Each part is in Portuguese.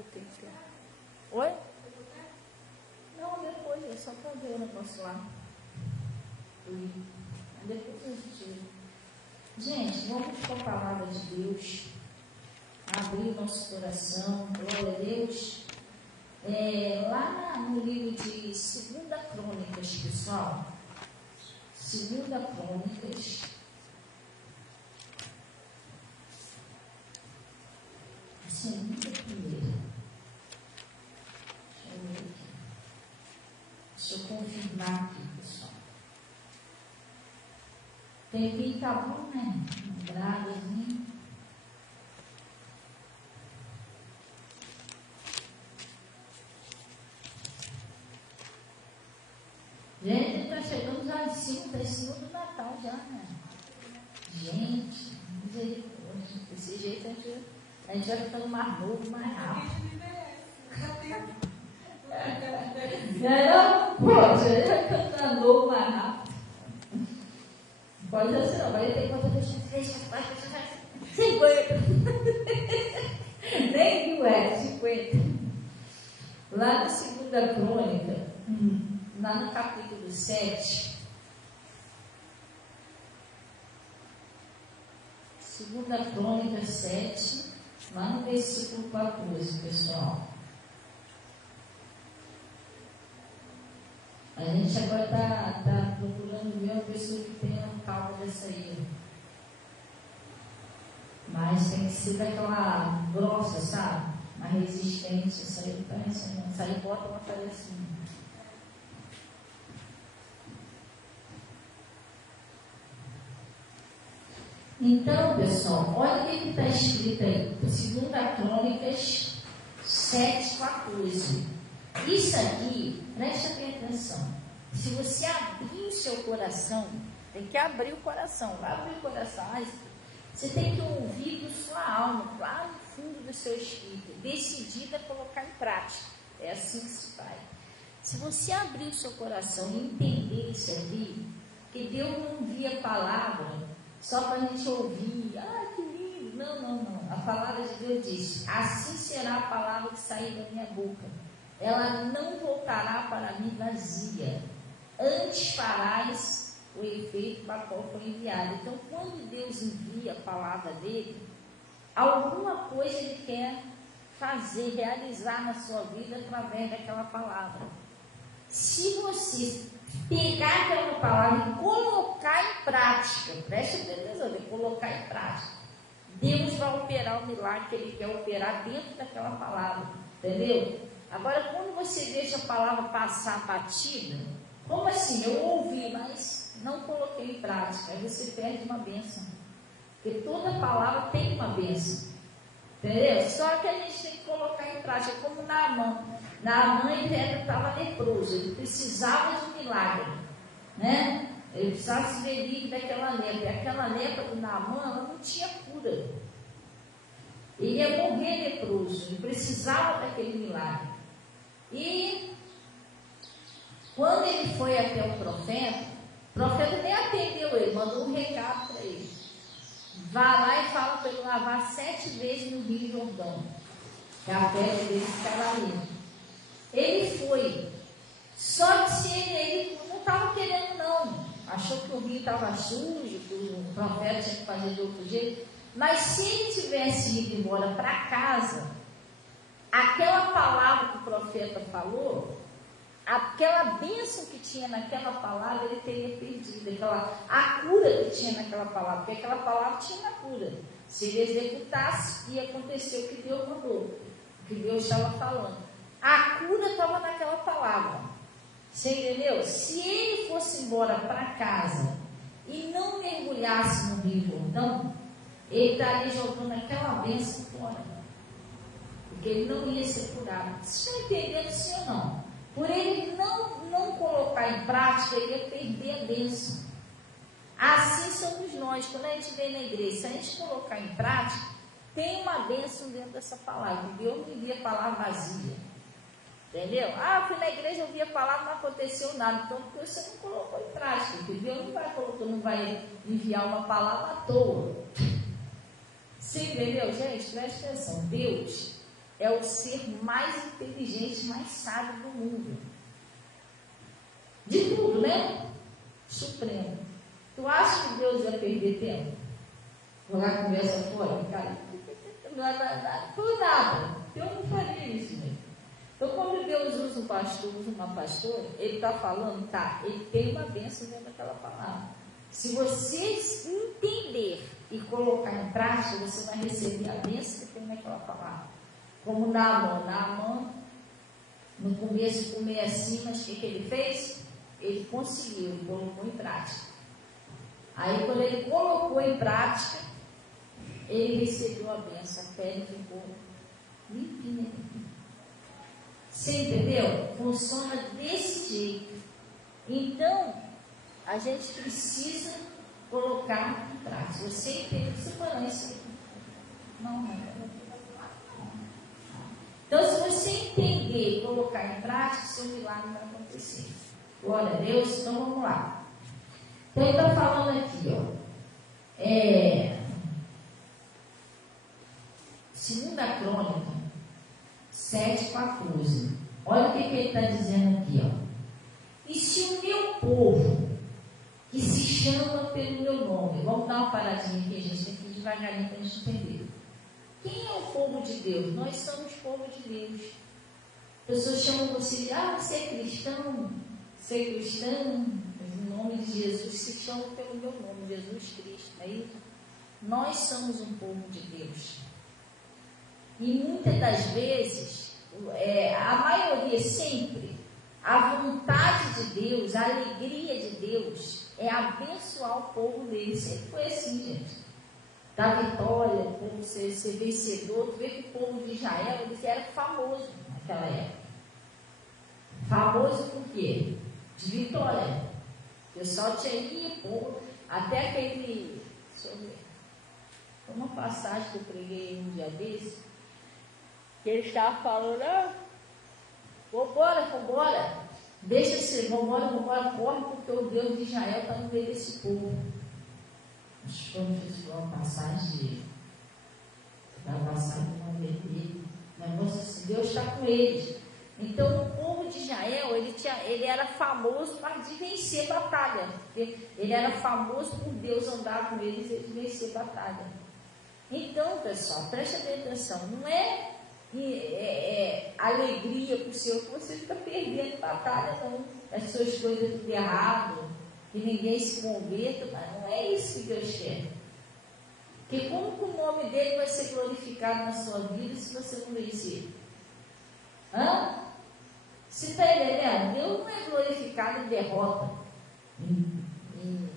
botei aqui. Oi? Não, depois, é só para ver o negócio lá. Depois a gente vê. Gente, vamos para a palavra de Deus. Abrir o nosso coração. Glória a Deus. Lá no livro de 2 Crônicas, pessoal. 2 Crônicas. A segunda primeira. Deixa eu confirmar aqui, pessoal. Tempinho tá bom, né? Um gradozinho. Gente, está chegando já em cima do Natal já, né? Gente, misericórdia. Desse jeito a gente vai ficando mais novo, mais rápido. Não, pode, a gente vai ficando novo, mais rápido. Pode ser assim, não. Vai ter quanto a gente fez, 50. Nem mil 50. Lá na 2 Crônica, lá no capítulo 7, 2 Crônica 7, lá no versículo 14, pessoal. A gente agora está procurando ver uma pessoa que tenha calma dessa aí. Mas tem que ser daquela grossa, sabe? Mais resistente. Isso aí parece, não. Isso aí bota uma parecinha. Então, pessoal, olha o que está escrito aí. 2 Crônicas 7:14. Isso aqui, presta bem atenção. Se você abrir o seu coração, tem que abrir o coração. Abre o coração. Você tem que ouvir da sua alma, lá no fundo do seu espírito, decidida a colocar em prática. É assim que se faz. Se você abrir o seu coração e entender isso aqui, que Deus não envia a palavra só para a gente ouvir. Ah, que lindo. Não. A palavra de Deus diz: assim será a palavra que sair da minha boca. Ela não voltará para mim vazia. Antes farás o efeito para qual foi enviado. Então, quando Deus envia a palavra dele, alguma coisa ele quer fazer, realizar na sua vida através daquela palavra. Se você pegar aquela palavra e colocar em prática, preste atenção, colocar em prática, Deus vai operar o milagre que ele quer operar dentro daquela palavra, entendeu? Agora, quando você deixa a palavra passar batida, como assim? Eu ouvi, mas não coloquei em prática, aí você perde uma bênção. Porque toda palavra tem uma bênção, entendeu? Só que a gente tem que colocar em prática, como Naamã. Naamã estava leproso, ele precisava de um milagre, né? Ele precisava se ver livre daquela lepra. E aquela lepra do Naamã, ela não tinha cura. Ele ia morrer leproso, ele precisava daquele milagre. E quando ele foi até o profeta nem atendeu ele, mandou um recado para ele. Vá lá e fala para ele lavar 7 vezes no Rio Jordão, que a pele dele ficava limpa. Ele foi, só que se ele não estava querendo não, achou que o rio estava sujo, que o profeta tinha que fazer de outro jeito. Mas se ele tivesse ido embora para casa, aquela palavra que o profeta falou, aquela bênção que tinha naquela palavra, ele teria perdido. A cura que tinha naquela palavra, porque aquela palavra tinha a cura. Se ele executasse, ia acontecer o que Deus mandou, o que Deus estava falando. A cura estava naquela palavra. Você entendeu? Se ele fosse embora para casa e não mergulhasse no Rio Jordão, ele estaria jogando aquela bênção fora. Porque ele não ia ser curado. Vocês estão entendendo sim ou não? Por ele não colocar em prática, ele ia perder a bênção. Assim somos nós. Quando a gente vem na igreja, se a gente colocar em prática, tem uma bênção dentro dessa palavra. Deus não envia a palavra vazia. Entendeu? Ah, fui na igreja, ouvi a palavra, não aconteceu nada. Então, porque você não colocou em prática. Porque Deus não vai enviar uma palavra à toa. Você entendeu, gente? Preste atenção. Deus, é o ser mais inteligente, mais sábio do mundo. De tudo, né? Supremo. Tu acha que Deus ia perder tempo? Jogar conversa fora? Cara, não foi nada. Eu não faria isso, né? Então, quando Deus usa um pastor, usa uma pastora, ele está falando, tá, ele tem uma bênção dentro daquela palavra. Se você entender e colocar em prática, você vai receber a bênção que tem naquela palavra. Como Naamã, no começo comia assim, mas o que ele fez? Ele conseguiu, ele colocou em prática. Aí, quando ele colocou em prática, ele recebeu a bênção, a pele ficou limpinha. Você entendeu? Funciona desse jeito. Então, a gente precisa colocar em prática. Você entende segurança? Não. Então, se você entender e colocar em prática, seu milagre vai acontecer. Glória a Deus. Então, vamos lá. Então, ele está falando aqui, ó. 2 Crônica 7,14. Olha o que ele está dizendo aqui, ó. E se o meu povo, que se chama pelo meu nome, vamos dar uma paradinha aqui, gente, tem que ir devagarinho para a gente entender. Quem é o povo de Deus? Nós somos povo de Deus. Pessoas chamam você de, você é cristão, em nome de Jesus, se chama pelo meu nome, Jesus Cristo, não é isso? Nós somos um povo de Deus. E muitas das vezes, a maioria sempre, a vontade de Deus, a alegria de Deus é abençoar o povo dele. Sempre foi assim, gente. Da vitória, o povo ser vencedor. Tu vê que o povo de Israel, eles eram famosos naquela época. Famoso por quê? De vitória. O pessoal tinha ido, até aquele... Deixa eu ver. Foi uma passagem que eu preguei um dia desse, que ele estava falando, vambora, deixa ser, vambora, corre, porque o Deus de Israel está no meio desse povo. Acho que foi uma passagem uma vermelha, negócio assim, Deus está com eles. Então, o povo de Israel, ele era famoso de vencer batalha, porque ele era famoso por Deus andar com eles e vencer batalha. Então, pessoal, preste bem atenção, não é alegria para o Senhor que você fica perdendo batalha, não. As suas coisas tudo errado, que ninguém se converta, mas não é isso que Deus quer. Porque como que o nome dele vai ser glorificado na sua vida se você não vencer? Você está entendendo? Deus não é glorificado em derrota, em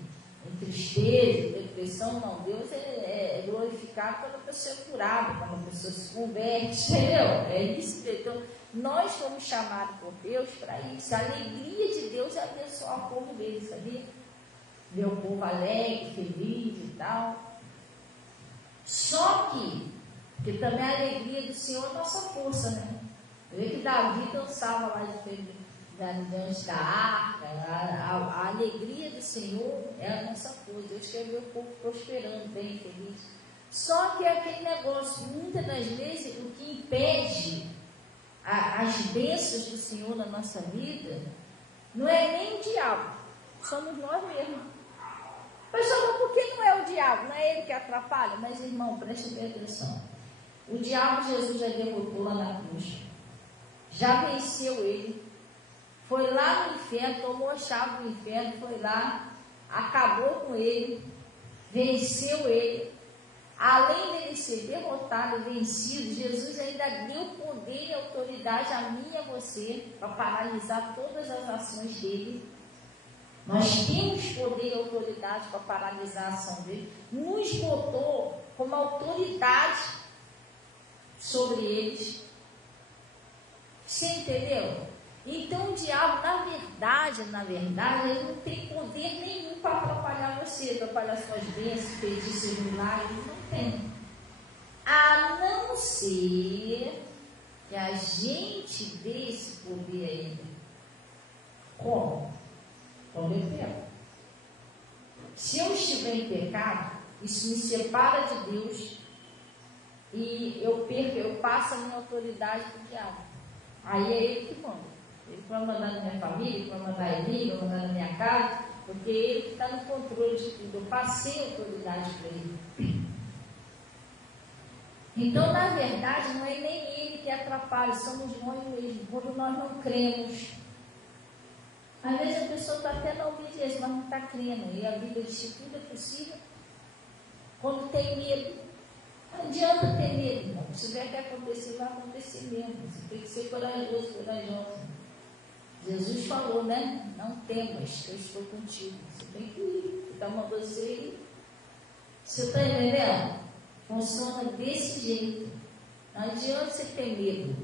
tristeza, em depressão, não. Deus é glorificado quando a pessoa é curada, quando a pessoa se converte, entendeu? É isso. Então, nós fomos chamados por Deus para isso. A alegria de Deus é abençoar o povo dele, sabia? Ver o povo alegre, feliz e tal. Só que também a alegria do Senhor é a nossa força, né? Vê que Davi dançava lá diante da arca. A alegria do Senhor é a nossa força. Deus quer ver o povo prosperando, bem feliz. Só que é aquele negócio, muitas das vezes, o que impede as bênçãos do Senhor na nossa vida não é nem o diabo, somos nós mesmos. Pessoal, por que não é o diabo? Não é ele que atrapalha? Mas, irmão, preste bem atenção. O diabo Jesus já derrotou lá na cruz, já venceu ele, foi lá no inferno, tomou a chave do inferno, foi lá, acabou com ele, venceu ele. Além dele ser derrotado e vencido, Jesus ainda deu poder e autoridade a mim e a você para paralisar todas as ações dele. Nós temos poder e autoridade para paralisar a ação dele. Nos botou como autoridade sobre eles. Você entendeu? Então o diabo, na verdade, ele não tem poder nenhum para atrapalhar você, atrapalhar suas bênçãos, feitiços, milagres, não tem. A não ser que a gente dê esse poder a ele. Como? Quando eu peco. Se eu estiver em pecado, isso me separa de Deus. e eu passo a minha autoridade para o diabo. Aí é ele que manda. Ele vai mandar na minha família, ele vai mandar em mim, vai mandar na minha casa, porque é ele que está no controle de tudo. Eu passei a autoridade para ele. Então, na verdade, não é nem ele que atrapalha, somos nós mesmos. Quando nós não cremos, às vezes a pessoa está até na obediência, mas não está crendo. E a Bíblia diz que tudo é possível quando tem medo. Não adianta ter medo, irmão. Se tiver que acontecer, vai acontecer mesmo. Você tem que ser corajoso, corajosa. Jesus falou, né? Não temas, que eu estou contigo. Você tem que ir. Então, você ir. Você está entendendo? Funciona desse jeito. Não adianta você ter medo.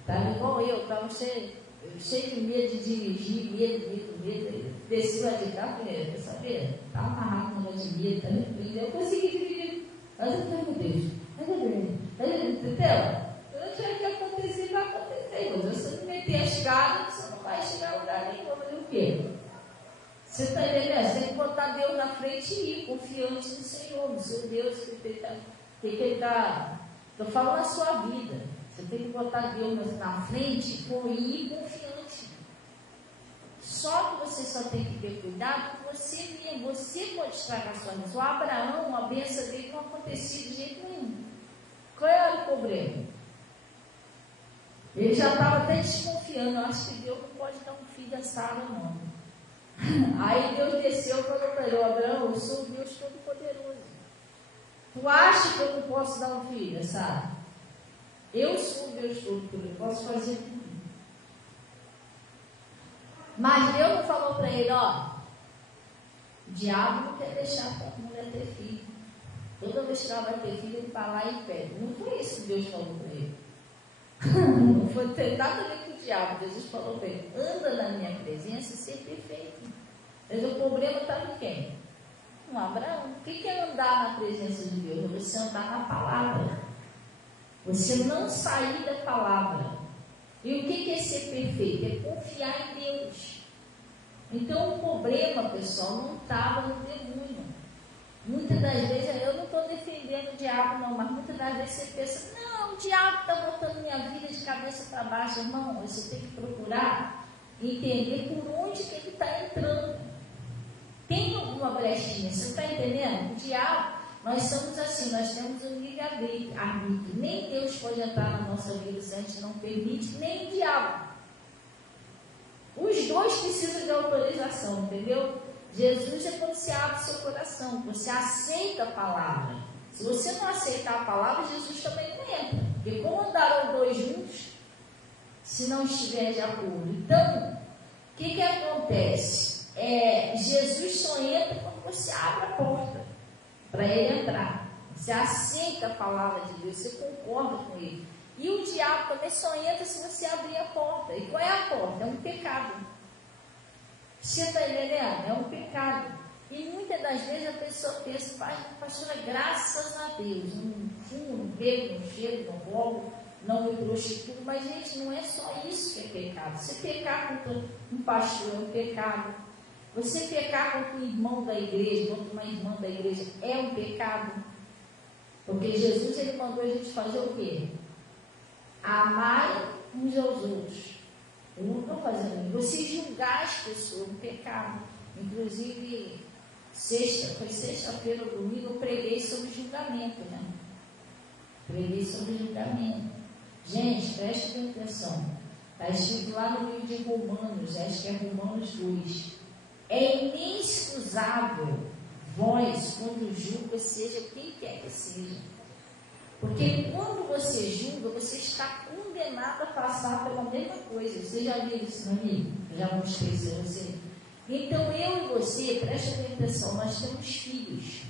Estava igual eu, estava cheio de medo de dirigir, medo. Desci lá de cá, quer saber? Estava amarrado no negócio de medo. Eu consegui dirigir. Mas eu falei, meu Deus, entendeu? Eu tinha que acontecer, vai acontecer. Mas você não meter as caras, você não vai chegar a lugar nenhum. Vou fazer o quê? Você está entendendo? Você tem que botar Deus na frente e ir, confiante no Senhor, no seu Deus, que Ele está. Estou falando a sua vida. Você tem que botar Deus na frente e ir confiante. Só que você só tem que ter cuidado com você mesmo. Você pode estragar a sua bênção. O Abraão, a bênção dele não acontecia de jeito nenhum. Qual era o problema? Ele já estava até desconfiando. Eu acho que Deus não pode dar um filho a Sara, não. Aí Deus desceu e falou para ele: Abraão, eu sou o Deus Todo-Poderoso. Tu acha que eu não posso dar um filho, sabe? Eu sou o Deus Todo-Poderoso, posso fazer tudo. Mas Deus não falou para ele: ó, o diabo não quer deixar a mulher ter filho. Toda vez que ela vai ter filho, ele vai lá e pede. Não foi isso que Deus falou para ele. Não foi ter nada a ver com o diabo. Jesus falou para ele: anda na minha presença e ser perfeito. Mas o problema está em quem? No Abraão. O que é andar na presença de Deus? É você andar na palavra. Você não sair da palavra. E o que é ser perfeito? É confiar em Deus. Então o problema, pessoal, não estava no demônio. Muitas das vezes, eu não estou defendendo o diabo não, mas muitas das vezes você pensa: não, o diabo está botando minha vida de cabeça para baixo. Irmão, você tem que procurar entender por onde que ele está entrando. Tem alguma brechinha, você está entendendo? O diabo, nós somos assim, nós temos um livre-arbítrio. Nem Deus pode entrar na nossa vida se a gente não permite, nem o diabo. Os dois precisam de autorização, entendeu? Jesus é quando você abre o seu coração, você aceita a palavra. Se você não aceitar a palavra, Jesus também não entra. Porque como andaram dois juntos, se não estiver de acordo? Então, o que acontece? Jesus só entra quando você abre a porta para ele entrar. Você aceita a palavra de Deus, você concorda com ele. E o diabo também só entra se você abrir a porta. E qual é a porta? É um pecado. Você está entendendo? É um pecado. E muitas das vezes a pessoa pensa: pastora, graças a Deus, não fumo, não bebo, não cheiro, não roubo, não me prostituo. Mas, gente, não é só isso que é pecado. Você pecar contra um pastor é um pecado. Você pecar contra um irmão da igreja, contra uma irmã da igreja, é um pecado. Porque Jesus, ele mandou a gente fazer o quê? Amar uns aos outros. Eu não estou fazendo isso. Você julgar as pessoas, um pecado. Inclusive, foi sexta-feira ou domingo, eu preguei sobre julgamento, né? Preguei sobre julgamento. Gente, preste atenção. Está escrito lá no livro de Romanos, acho que é Romanos 2. É inexcusável vós, quando julga, seja quem quer que seja. Porque quando você julga, você está condenado a passar pela mesma coisa. Você já viu isso, meu amigo? Eu já mostrei isso a você. Então, eu e você, preste atenção, nós temos filhos.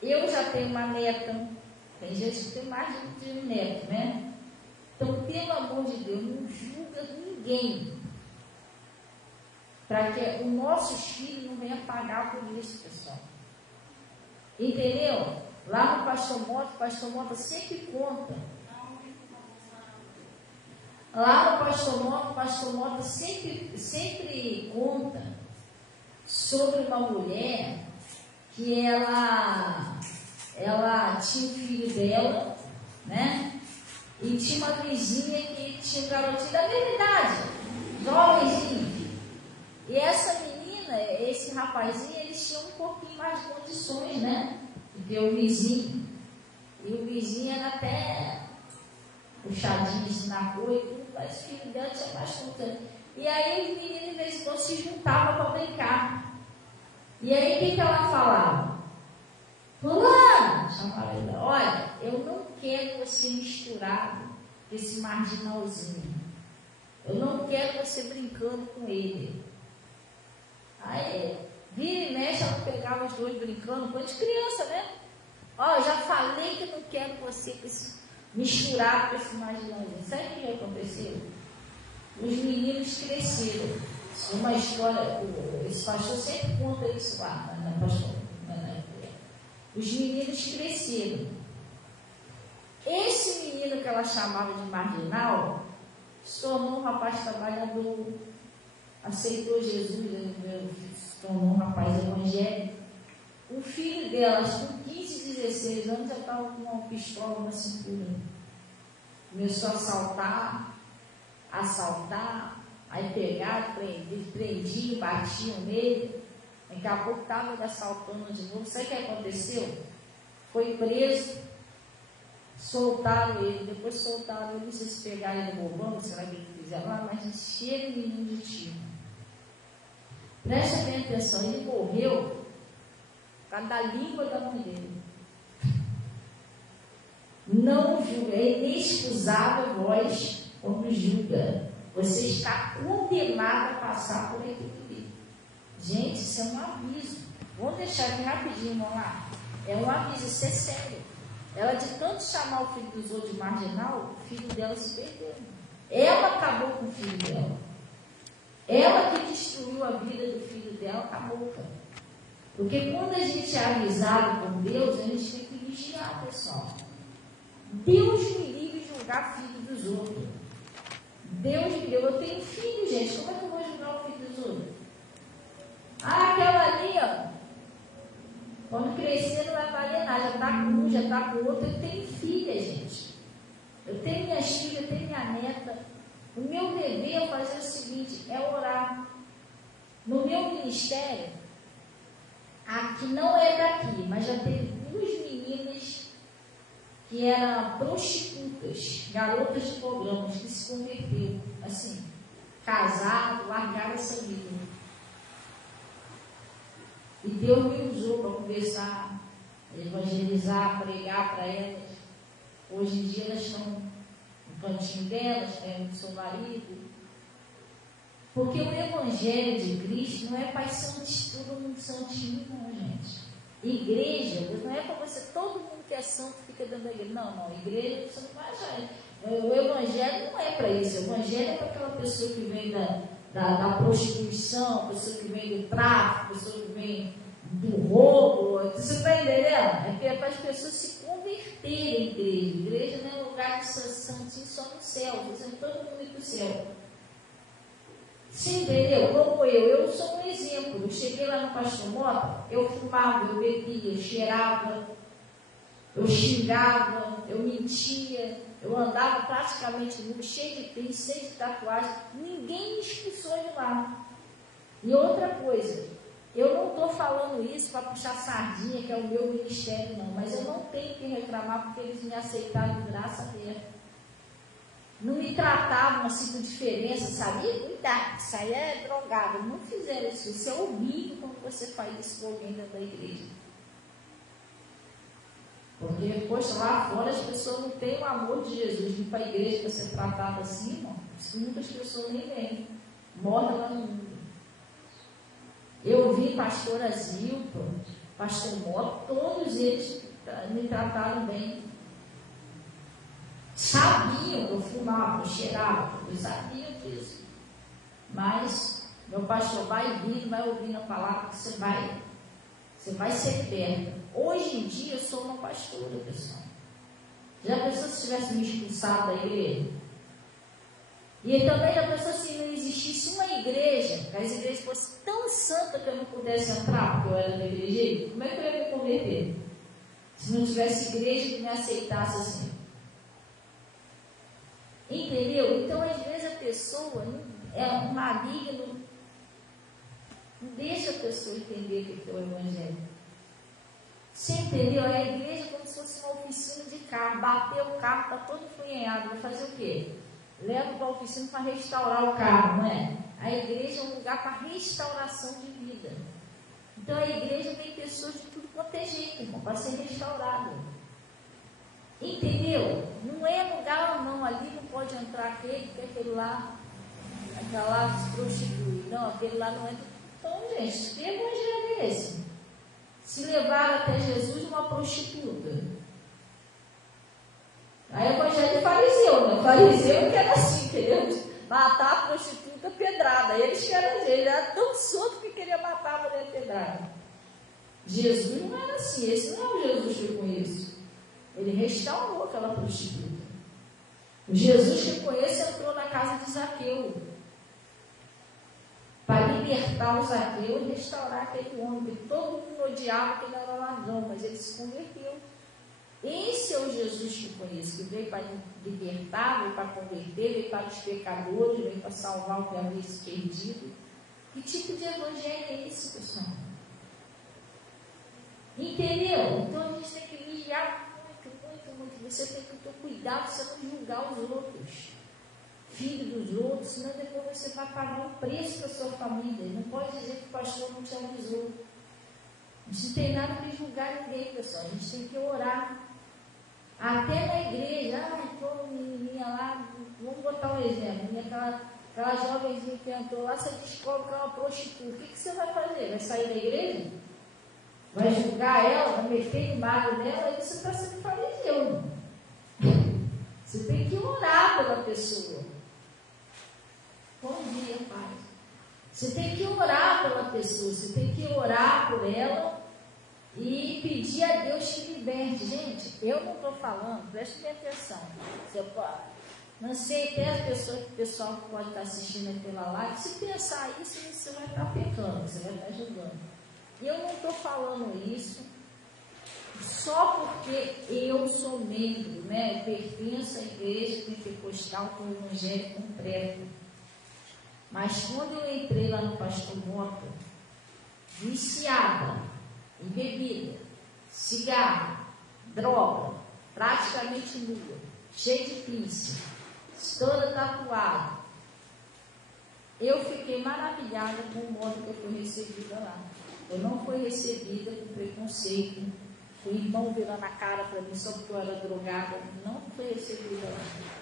Eu já tenho uma neta. Tem gente que tem mais de um neto, né? Então, pelo amor de Deus, não julga ninguém. Para que os nossos filhos não venham pagar por isso, pessoal. Entendeu? Lá no Pastor Mota sempre conta. Lá no Pastor Mota sempre conta sobre uma mulher que ela ela tinha um filho dela, né? E tinha uma vizinha que tinha um garotinho da mesma idade, jovenzinho. E essa menina, esse rapazinho, eles tinham um pouquinho mais de condições, né? Do que o vizinho. E o vizinho era até puxadinho assim na rua e tudo, mas o filho dela tinha mais condições. E aí os meninos, de vez em quando, se juntavam para brincar. E aí o que ela falava? Fulano, chamava ele, olha, eu não quero você misturado com esse marginalzinho. Eu não quero você brincando com ele. Aí, vira e mexe, ela pegava os dois brincando, coisa de criança, né? Ó, eu já falei que eu não quero você com esse misturado com esse marginalzinho. Sabe o que aconteceu? Os meninos cresceram. Uma história, esse pastor sempre conta isso lá, né, pastor? Os meninos cresceram. Esse menino que ela chamava de marginal se tornou um rapaz trabalhador, aceitou Jesus, se tornou um rapaz evangélico. O filho dela, com 15, 16 anos, já estava com uma pistola na cintura. Começou a assaltar, aí pegaram, prendiam, batiam nele. Daqui a pouco estava ele assaltando de novo. Sabe o que aconteceu? Foi preso, soltaram ele, depois soltaram ele, não sei se pegaram ele no bobão, será que ele fizeram lá, mas encheram o menino de tiro. Presta bem atenção, ele morreu por causa da língua da mãe dele. Não julga, é inexcusável vós quando julga. Você está condenado a passar por aquilo ali. Gente, isso é um aviso. Vamos deixar aqui rapidinho, vamos lá. É um aviso, isso é sério. Ela, de tanto chamar o filho dos outros de marginal, o filho dela se perdeu. Ela acabou com o filho dela. Ela que destruiu a vida do filho dela, acabou, cara. Porque quando a gente é avisado por Deus, a gente tem que vigiar, pessoal. Deus me livre de julgar filho dos outros. Deus me deu. Eu tenho filho, gente. Como é que eu vou julgar o filho dos outros? Ah, aquela ali, ó. Quando crescer não vai valer nada. Já está com um, já está com outro. Eu tenho filha, gente. Eu tenho minhas filhas, eu tenho minha neta. O meu dever é fazer o seguinte, é orar. No meu ministério, aqui não é daqui, mas já teve 2 meninas que eram prostitutas, garotas de programas, que se converteram, assim, casaram, largaram essa vida. E Deus me usou para conversar, evangelizar, pregar para elas. Hoje em dia elas estão no cantinho delas, têm o seu marido. Porque o Evangelho de Cristo não é para todo mundo santinho, não, gente. Igreja, não é para você, todo mundo que é santo fica dentro da igreja. Não, igreja você não vai achar. O Evangelho não é para isso. O Evangelho é para aquela pessoa que vem da prostituição, pessoa que vem do tráfico, pessoa que vem do roubo. Você está entendendo? É para as pessoas se converterem em igreja. Igreja não é um lugar de santinho só no céu. Você não todo mundo ir para o céu. Você entendeu? Como eu sou um exemplo. Eu cheguei lá no Pastor Mota, eu fumava, eu bebia, eu cheirava, eu xingava, eu mentia, eu andava praticamente nu, cheio de piercing, cheio de tatuagem. Ninguém me expulsou de lá. E outra coisa, eu não estou falando isso para puxar sardinha, que é o meu ministério, não. Mas eu não tenho que reclamar porque eles me aceitaram de graça aberta. Não me tratavam assim com diferença, sabia? Cuidado, isso aí é drogado. Não fizeram isso. Isso é horrível quando você faz isso com alguém dentro da igreja. Porque, poxa, lá fora as pessoas não têm o amor de Jesus. Vir para a igreja para ser tratado assim, irmão. Muitas pessoas nem vêm. Morrem lá no mundo. Eu vi pastora Zilpa, pastor Mota, todos eles me trataram bem. Sabiam que eu fumava, eu cheirava, eu sabia disso. Mas meu pastor vai vir, vai ouvir a palavra que você vai ser liberta. Hoje em dia eu sou uma pastora, pessoal. Já pensou se tivesse me expulsado da igreja? E também já pensou se não existisse uma igreja, que as igrejas fossem tão santas que eu não pudesse entrar, porque eu era da igreja? Como é que eu ia me converter? Se não tivesse igreja que me aceitasse assim. Entendeu? Então, às vezes, a pessoa é um maligno, não deixa a pessoa entender o que é o Evangelho. Você entendeu? A igreja é como se fosse uma oficina de carro. Bateu o carro, está todo enfunhado. Vai fazer o quê? Leva para a oficina para restaurar o carro, não é? A igreja é um lugar para restauração de vida. Então, a igreja tem pessoas de tudo quanto é jeito, irmão, para ser restaurada. Entendeu? Não é lugar, não. Ali não pode entrar aquele, porque aquele lá se prostitui. Não, aquele lá não entra. Então, gente, que evangelho é esse? Se levaram até Jesus uma prostituta. Aí o evangelho é fariseu, né? O fariseu que era assim, entendeu? Matar a prostituta pedrada. Eles que eram assim, ele era tão solto que queria matar a mulher pedrada. Jesus não era assim, esse não é o Jesus que eu conheço. Ele restaurou aquela prostituta. O Jesus que eu conheço entrou na casa de Zaqueu para libertar o Zaqueu e restaurar aquele homem que todo mundo odiava, que ele era ladrão, mas ele se converteu. Esse é o Jesus que eu conheço, que veio para libertar, veio para converter, veio para os pecadores, veio para salvar o que havia se perdido. Que tipo de evangelho é esse, pessoal? Entendeu? Então a gente tem que vigiar muito. Você tem que ter cuidado para você não julgar os outros, filho dos outros, senão depois você vai pagar um preço para a sua família. Não pode dizer que o pastor não te avisou. A gente não tem nada para julgar ninguém, pessoal. A gente tem que orar. Até na igreja, então menininha lá, vamos botar um exemplo, aquela jovenzinha que entrou lá, você descobre que é uma prostituta. O que você vai fazer? Vai sair da igreja? Vai julgar ela, vai meter embaixo dela? Aí você está sendo fariseu. Você tem que orar pela pessoa. Bom dia, Pai. Você tem que orar pela pessoa, você tem que orar por ela e pedir a Deus que liberte. Gente, eu não estou falando, preste bem atenção. Você pode, não sei, até as pessoas, o pessoal que pode estar assistindo pela live, se pensar isso, você vai estar pecando, você vai estar julgando. Eu não estou falando isso só porque eu sou membro, né? Eu pertenço à igreja pentecostal com o evangelho completo. Mas quando eu entrei lá no Pastor Mota, viciada em bebida, cigarro, droga, praticamente nua, cheia de piercing, toda tatuada, eu fiquei maravilhada com o modo que eu fui recebida lá. Eu não fui recebida com preconceito, o irmão virando a cara para mim só porque eu era drogada, não fui recebida lá.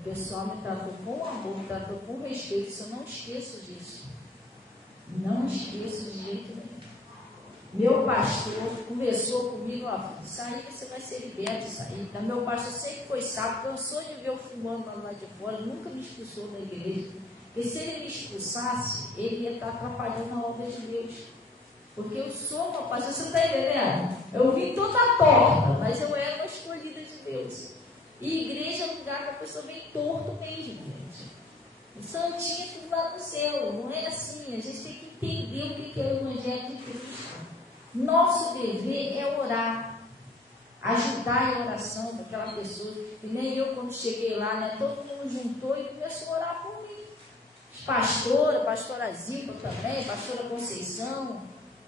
O pessoal me tratou com amor, me tratou com respeito, isso eu não esqueço disso. Não esqueço de jeito nenhum. Meu pastor conversou comigo, ó, isso aí você vai ser liberto, isso aí. Então, meu pastor sempre foi sábio, cansou de ver eu fumando lá de fora, nunca me expulsou da igreja. E se ele me expulsasse, ele ia estar atrapalhando a obra de Deus. Porque eu sou uma pastor, você está entendendo? Eu vim toda torta, mas eu era uma escolhida de Deus. E igreja é um lugar que a pessoa vem torto mesmo, gente. O santinho é tudo lá no céu, não é assim. A gente tem que entender o que é o Evangelho de Cristo. Nosso dever é orar, ajudar em oração daquela pessoa. E nem eu, quando cheguei lá, né, todo mundo juntou e começou a orar por mim. Pastora Zipa também, pastora Conceição,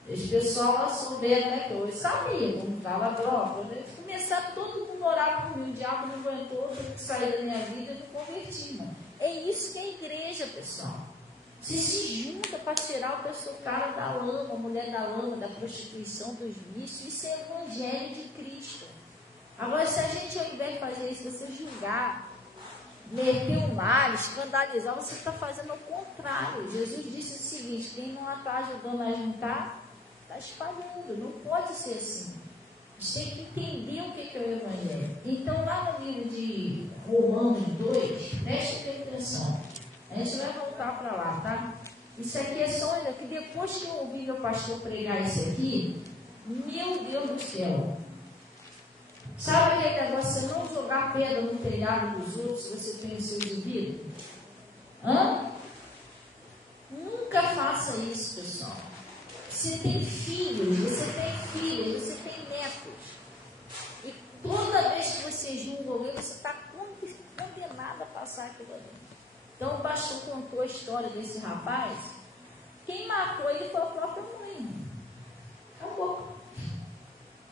esse pessoal lá souberam, né, que eu sabia como estava a droga. Começaram todo mundo a orar por mim, o diabo não aguentou, teve que sair da minha vida e me converti, mano. É isso que é igreja, pessoal. Você se junta para tirar o cara da lama, a mulher da lama, da prostituição, dos vícios. Isso é o evangelho de Cristo. Agora, se a gente, ao invés de fazer isso, você julgar, meter um mal, escandalizar, você está fazendo o contrário. Jesus disse o seguinte: quem não está ajudando a juntar, está espalhando. Não pode ser assim. A gente tem que entender o que é o evangelho. Então, lá no livro de Romanos 2, preste atenção. A gente vai voltar para lá, tá? Isso aqui é só, olha, que depois que eu ouvi meu pastor pregar isso aqui, meu Deus do céu. Sabe aquele negócio de você não jogar pedra no telhado dos outros se você tem o seu devido? Nunca faça isso, pessoal. Você tem filhos, você tem filhas, você tem netos. Toda vez que você julga alguém, você está condenado a passar aquilo ali. Então o pastor contou a história desse rapaz. Quem matou ele foi a própria mãe. Acabou.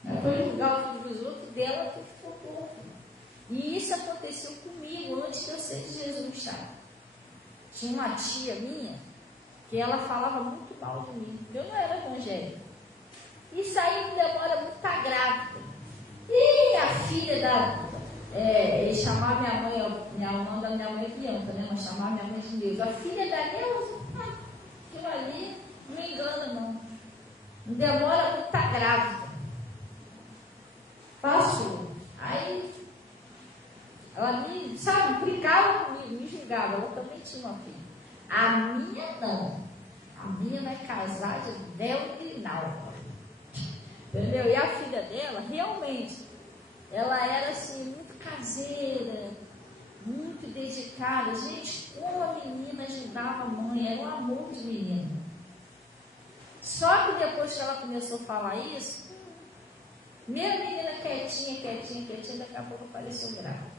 Ela foi julgar o filho dos outros, dela que ficou torto. E isso aconteceu comigo antes de eu ser de Jesus, tá? Tinha uma tia minha que ela falava muito mal de mim, porque eu não era evangélica. Isso aí não demora muito, tá grávida. E a filha da... ele chamava minha mãe, o nome da minha mãe é Bianca, né? Mas chamava minha mãe de Deus. A filha da Neuza, aquilo ali não engana, não. Não demora muito, tá grávida. Passou. Aí, ela me, sabe, brincava comigo, me julgava. Ela também tinha uma filha. A minha não. A minha vai casar de Delgrinal. Entendeu? E a filha dela, realmente, ela era assim, muito caseira, muito dedicada. Gente, como a menina ajudava a mãe, era um amor de menina. Só que depois que ela começou a falar isso, minha menina quietinha, daqui a pouco apareceu grávida.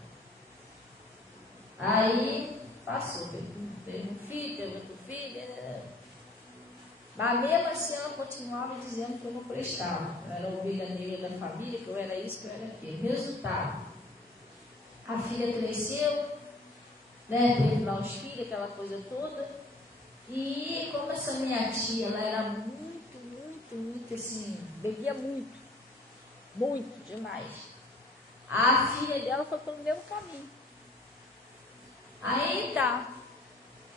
Aí passou, teve um filho, teve outro filho. Mas mesmo assim ela continuava dizendo que eu não prestava. Eu era a ovelha negra da família, que eu era isso, que eu era aquilo. Resultado, a filha cresceu, né, teve lá os filhos, aquela coisa toda. E como essa minha tia, ela era muito assim, bebia muito demais. A filha dela foi pelo mesmo caminho. Aí tá,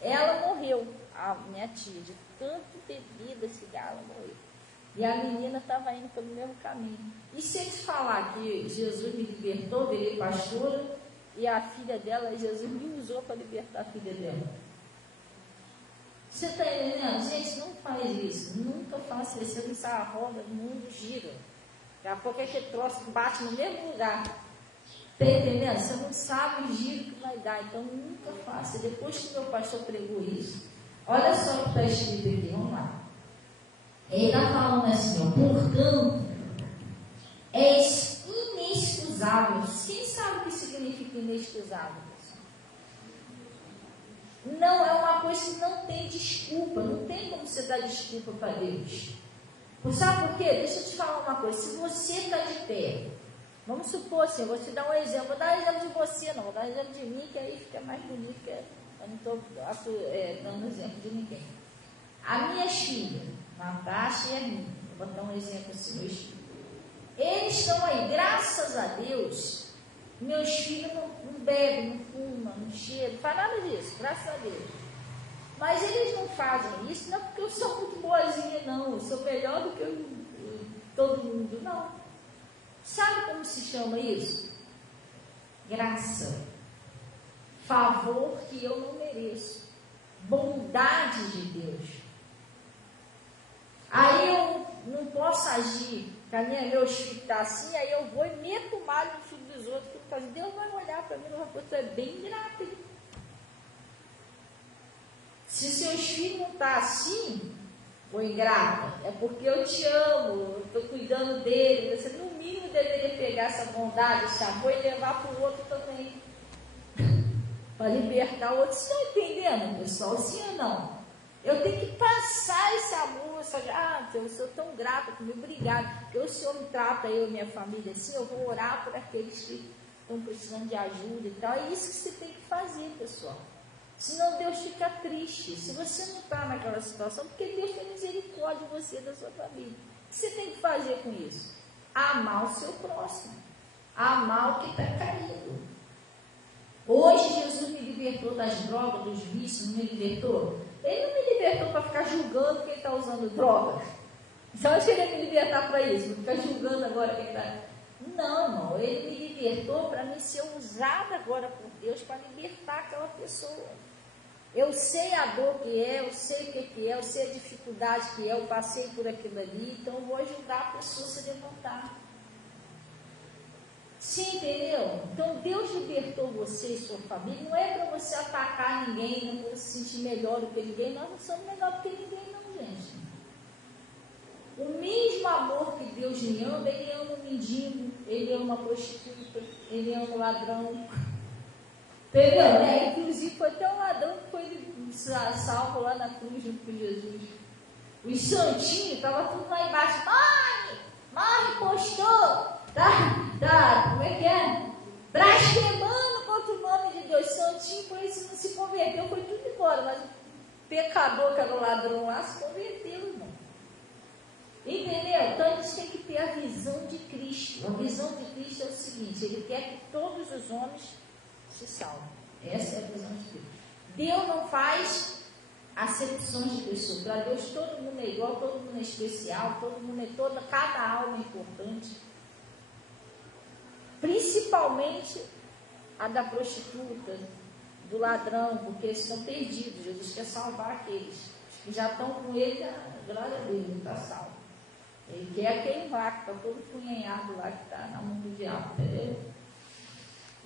ela morreu, a minha tia, de tanto bebida, cigarro, ela morreu. E a menina estava indo pelo mesmo caminho. E se eles falar que Jesus me libertou, virei pastora, e a filha dela, Jesus me usou para libertar a filha dela. Você está entendendo? Gente, não faz isso. Nunca faça isso. Você não sabe, a roda do mundo gira. Daqui a pouco é que troço bate no mesmo lugar. Está entendendo? Você não sabe o giro que vai dar. Então nunca faça. Depois que meu pastor pregou isso, olha só o que está escrito aqui. Vamos lá. Ele está falando assim, ó, portanto, é inexcusável. Quem sabe o que significa inexcusável? Não é uma coisa que não tem desculpa. Não tem como você dar desculpa para Deus. Sabe por quê? Deixa eu te falar uma coisa. Se você está de pé, vamos supor assim, eu vou te dar um exemplo. Vou dar um exemplo de você, não. Vou dar um exemplo de mim, que aí fica mais bonito. Que eu não estou dando exemplo de ninguém. As minhas filhas, Natasha e a minha, vou botar um exemplo assim, meus filhos. Eles estão aí, graças a Deus. Meus filhos não bebem, não fumam, não cheiram, não faz nada disso, graças a Deus. Mas eles não fazem isso, não é porque eu sou muito boazinha, não. Eu sou melhor do que todo mundo, não. Sabe como se chama isso? Graça. Favor que eu não mereço. Bondade de Deus. Aí eu não posso agir, meus filhos estão assim, aí eu vou e meto malho no filho dos outros, porque Deus vai olhar para mim e vai falar, tu é bem ingrata. Se seus filhos não estão assim, ou ingrata, é porque eu te amo, eu estou cuidando dele. Você no mínimo deveria pegar essa bondade, esse amor e levar para o outro também. Para libertar o outro. Vocês estão entendendo, pessoal? Sim ou não? Eu tenho que passar esse amor, eu sou tão grata comigo, obrigada. Porque o Senhor me trata, eu e minha família assim, eu vou orar por aqueles que estão precisando de ajuda e tal. É isso que você tem que fazer, pessoal. Senão Deus fica triste. Se você não está naquela situação, porque Deus tem misericórdia de você e da sua família. O que você tem que fazer com isso? Amar o seu próximo. Amar o que está caído. Hoje Jesus me libertou das drogas, dos vícios, não me libertou? Ele não me libertou para ficar julgando quem está usando droga. Então acho que ele ia me libertar para isso, para ficar julgando agora quem está... Não, ele me libertou para mim ser usada agora por Deus para libertar aquela pessoa. Eu sei a dor que é, eu sei o que é, eu sei a dificuldade que é, eu passei por aquilo ali, então eu vou ajudar a pessoa a se levantar. Sim, entendeu? Então Deus libertou você e sua família, não é para você atacar ninguém, não para se sentir melhor do que ninguém, nós não somos melhor do que ninguém não, gente. O mesmo amor que Deus me ama, Ele ama o mendigo, Ele ama a prostituta, Ele ama o ladrão. Entendeu? Né? Inclusive foi até um ladrão que foi salvo lá na cruz junto com Jesus. Os santinhos estavam tudo lá embaixo. Morre, impostor! Como é que é? Blasfemando contra o nome de Deus. Santinho, por isso não se converteu, foi tudo embora. Mas o pecador que era o ladrão lá se converteu, irmão. Entendeu? Então a gente tem que ter a visão de Cristo. A visão de Cristo é o seguinte: Ele quer que todos os homens se salvem. Essa é a visão de Deus. Deus não faz acepções de pessoas. Para Deus todo mundo é igual, todo mundo é especial, cada alma é importante. Principalmente a da prostituta, do ladrão, porque eles estão perdidos. Jesus quer salvar aqueles que já estão com Ele, glória a Deus, Ele está salvo. Ele quer aquele lá que está todo punhenhado lá, que está na mão do diabo, entendeu?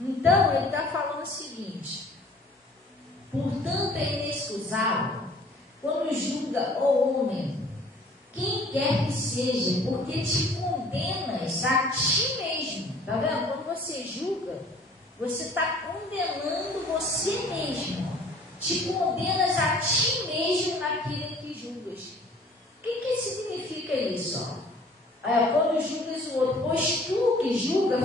Então, ele está falando o seguinte: portanto é inexcusável quando julga o homem, quem quer que seja, porque te condenas a ti mesmo. Está vendo? Quando você julga, você está condenando você mesmo. Te condenas a ti mesmo naquilo que julgas. O que significa isso? Quando julgas o outro, pois tu que julga,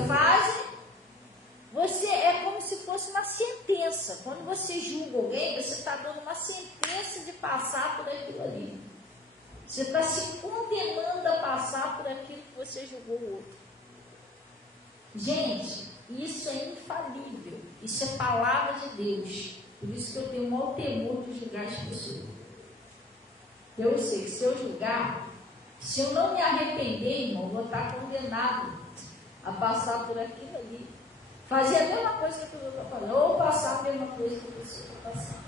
você é como se fosse uma sentença. Quando você julga alguém, você está dando uma sentença de passar por aquilo ali. Você está se condenando a passar por aquilo que você julgou o outro. Gente, isso é infalível. Isso é palavra de Deus. Por isso que eu tenho o maior temor de julgar as pessoas. Eu sei que se eu julgar, se eu não me arrepender, irmão, eu vou estar condenado a passar por aquilo ali. Fazer a mesma coisa que a pessoa está fazendo, ou passar a mesma coisa que a pessoa está passando.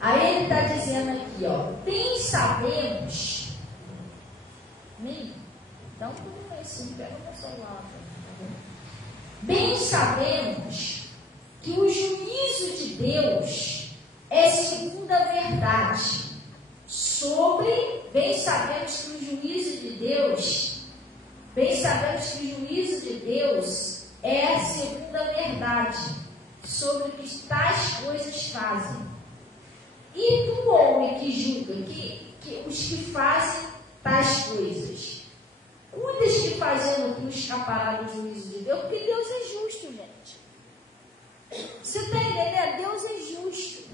Aí ele está dizendo aqui, bem sabemos, então tudo bem assim, pega o meu celular. Bem sabemos que o juízo de Deus é segundo a verdade. Bem sabemos que o juízo de Deus é segundo a verdade sobre o que tais coisas fazem. E do homem que julga, que os que fazem tais coisas, cuidas que fazendo aquilo escapará do juízo de Deus, porque Deus é justo, gente. Você está entendendo? Deus é justo.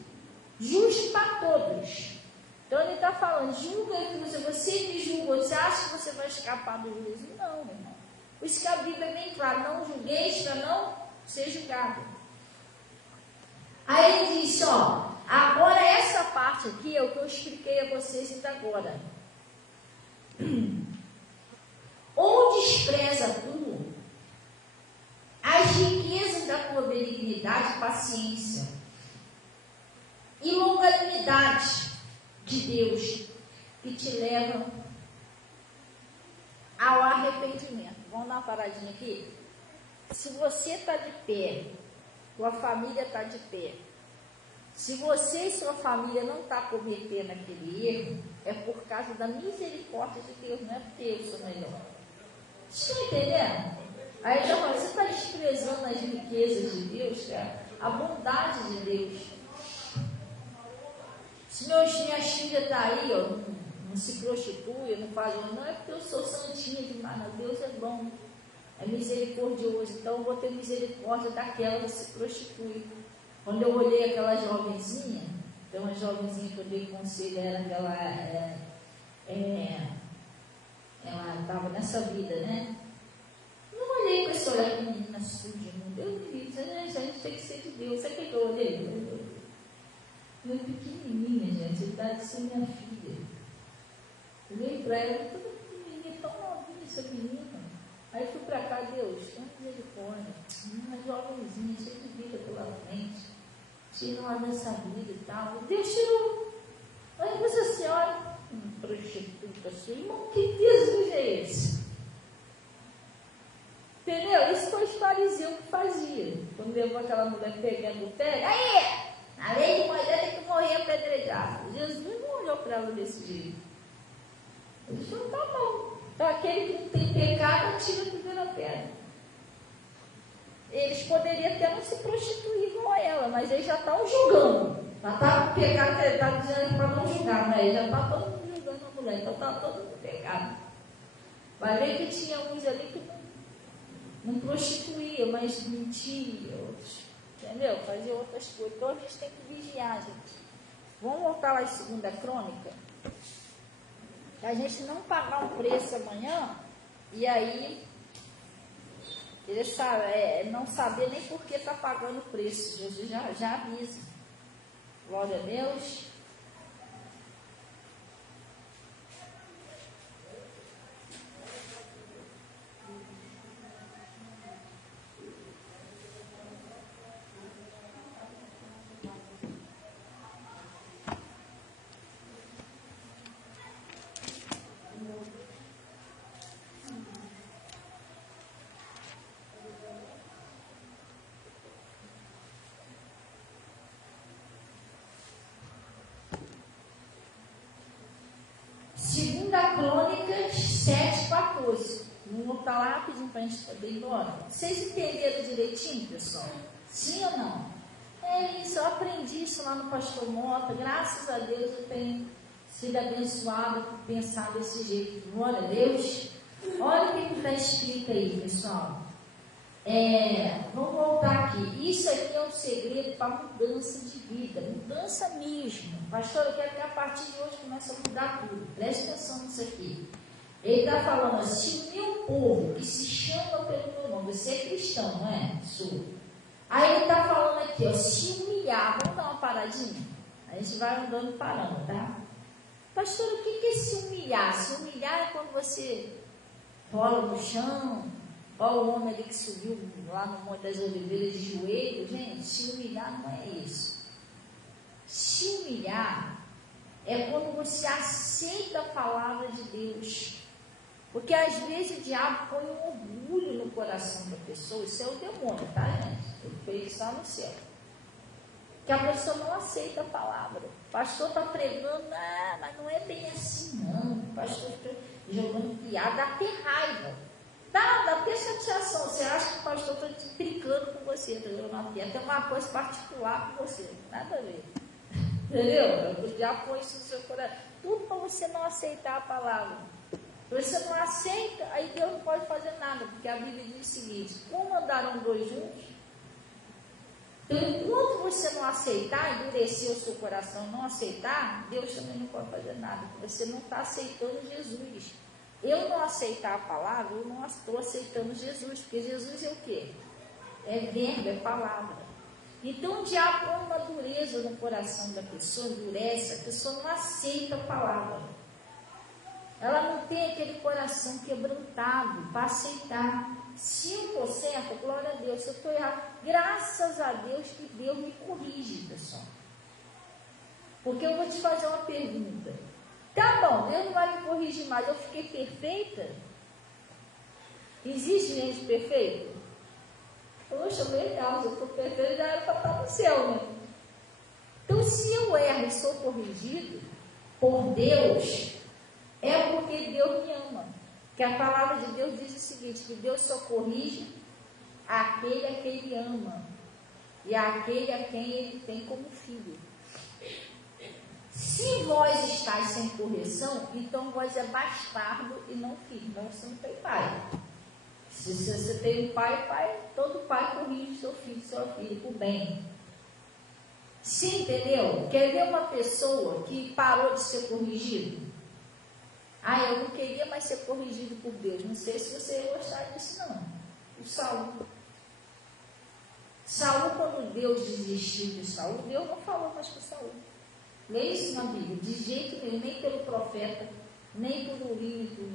Justo para todos. Então ele está falando, julga que você me julga, você acha que você vai escapar do juízo? Não, meu irmão. Por isso que a Bíblia é bem clara, não julgueis para não ser julgado. Aí ele diz, agora essa parte aqui é o que eu expliquei a vocês ainda agora. Ou despreza tu as riquezas da tua benignidade, paciência e longanimidade de Deus, que te levam ao arrependimento. Vamos dar uma paradinha aqui? Se você está de pé, tua família está de pé, se você e sua família não está cometendo aquele erro, é por causa da misericórdia de Deus, não é porque eu sou melhor. Vocês estão entendendo? Aí já fala, você está desprezando as riquezas de Deus, cara? A bondade de Deus. Se minhas filhas estão aí, não se prostituem, não fazem, não é porque eu sou santinha demais, não. Deus é bom, é misericordioso, então eu vou ter misericórdia daquela que se prostitui. Quando eu olhei aquela jovenzinha, tem uma jovenzinha que eu dei conselho, era que ela estava nessa vida, né? Não olhei com esse olhar de menina suja, não. Deus me livre, a gente tem que ser de Deus. Sabe o que eu olhei? Muito pequenininha, gente, a idade de ser minha filha. Eu olhei para ela, toda pequenininha, tão novinha essa menina. Aí fui para cá, Deus, tanto misericórdia, uma jovenzinha, cheia de vida pela frente, tirou dessa vida e tal. Deus tirou. Aí você assim, olha, prostituta assim, irmão, que Jesus é esse? Entendeu? Isso foi os fariseus que faziam. Quando levou aquela mulher pegando o pé, aí! A lei de Moisés tem que morrer apedrejado. Jesus não olhou para ela desse jeito. Ele falou, tá bom. Então aquele que não tem pecado, atira a primeira pedra. Eles poderiam até não se prostituir igual a ela, mas eles já estão julgando. Já está com pecado, ele está dizendo para não julgar, né? Ele já está todo mundo julgando a mulher, então está todo mundo pecado. Vai ver que tinha uns ali que não prostituía, mas mentia, outros, entendeu? Fazia outras coisas. Então a gente tem que vigiar, gente. Vamos voltar lá em 2 Crônica, a gente não pagar um preço amanhã, e aí ele sabe, não saber nem por que está pagando o preço. Jesus já avisa. Glória a Deus. Segunda Crônicas 7:14. Vou voltar lá rapidinho para a gente poder ir embora. Vocês entenderam direitinho, pessoal? Sim ou não? É isso, eu aprendi isso lá no Pastor Mota. Graças a Deus eu tenho sido abençoada por pensar desse jeito. Glória a Deus. Olha o que está escrito aí, pessoal. Vamos voltar aqui. Isso aqui é um segredo para mudança de vida, mudança mesmo. Pastor, eu quero que a partir de hoje comece a mudar tudo. Preste atenção nisso aqui. Ele está falando assim: se o meu povo que se chama pelo meu nome, você é cristão, não é? Sou. Aí ele está falando aqui, ó, se humilhar. Vamos dar uma paradinha? A gente vai andando parando, tá? Pastor, o que é se humilhar? Se humilhar é quando você rola no chão. Olha o homem ali que subiu lá no Monte das Oliveiras de joelho. Gente, se humilhar não é isso. Se humilhar é quando você aceita a palavra de Deus. Porque às vezes o diabo põe um orgulho no coração da pessoa. Isso é o demônio, tá, gente? Ele fez isso lá no céu. Que a pessoa não aceita a palavra. O pastor está pregando, mas não é bem assim não. O pastor está jogando piada, dá até raiva. Dá até satisfação. Você acha que o pastor está te implicando com você, até uma coisa particular com você, nada a ver. Entendeu? O diabo põe isso no seu coração. Tudo para você não aceitar a palavra. Você não aceita, aí Deus não pode fazer nada, porque a Bíblia diz o seguinte: como andaram dois juntos? Então, enquanto você não aceitar, endurecer o seu coração, não aceitar, Deus também não pode fazer nada, porque você não está aceitando Jesus. Eu não aceitar a palavra, eu não estou aceitando Jesus, porque Jesus é o quê? É verbo, é palavra. Então o diabo põe uma dureza no coração da pessoa, endurece, a pessoa não aceita a palavra. Ela não tem aquele coração quebrantado para aceitar. Se eu estou certa, glória a Deus. Se eu estou errado, graças a Deus que Deus me corrige, pessoal. Porque eu vou te fazer uma pergunta. Tá bom, Deus não vai me corrigir mais, eu fiquei perfeita? Existe gente perfeita? Poxa, legal, se eu estou perfeita, já era para estar no céu, né? Então, se eu erro e sou corrigido por Deus, é porque Deus me ama. Que a palavra de Deus diz o seguinte: que Deus só corrige aquele a quem Ele ama e aquele a quem Ele tem como filho. Se vós estáis sem correção, então vós é bastardo e não filho. Então você não tem pai. Se você tem um pai, todo pai corrige seu filho por bem. Sim, entendeu? Quer ver uma pessoa que parou de ser corrigido? Eu não queria mais ser corrigido por Deus. Não sei se você ia gostar disso, não. O Saul. Saul, quando Deus desistiu de Saul, Deus não falou mais com Saul. Lê isso na Bíblia, de jeito nenhum, nem pelo profeta, nem pelo livro,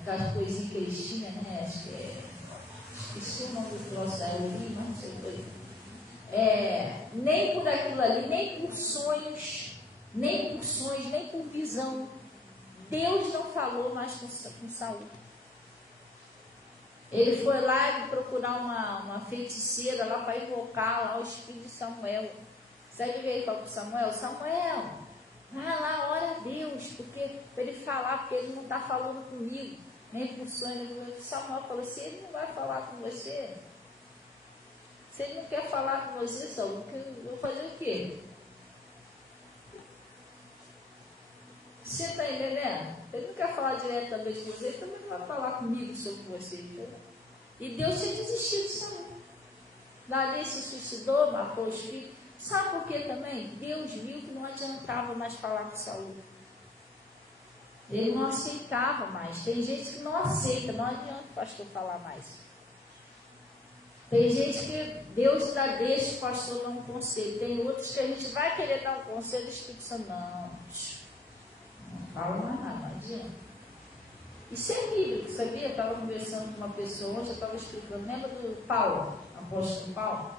aquelas coisinhas que eles tinham, né? Acho que esqueci o nome do troço da Uri, não sei o que. Nem por aquilo ali, nem por sonhos, nem por visão. Deus não falou mais com Saul. Ele foi lá procurar uma feiticeira lá para invocar lá o espírito de Samuel. Sabe o que ele falou para Samuel? Samuel, Vai lá, ora a Deus, porque para ele falar, porque ele não está falando comigo, nem com o sonho. Samuel falou, se ele não vai falar com você, se ele não quer falar com você, Saul, eu vou fazer o quê? Você está entendendo? Ele não quer falar diretamente com você, ele também não vai falar comigo sobre você. Entendeu? E Deus tinha desistido de Saul. Davi se suicidou, matou os filhos. Sabe por quê também? Deus viu que não adiantava mais falar com Saul. Ele não aceitava mais. Tem gente que não aceita, não adianta o pastor falar mais. Tem gente que Deus ainda deixa o pastor dar um conselho. Tem outros que a gente vai querer dar um conselho e o Espírito Santo, não fala mais nada, não adianta. Isso é bíblico, sabia? Eu estava conversando com uma pessoa hoje, eu estava explicando, lembra do Paulo, apóstolo Paulo?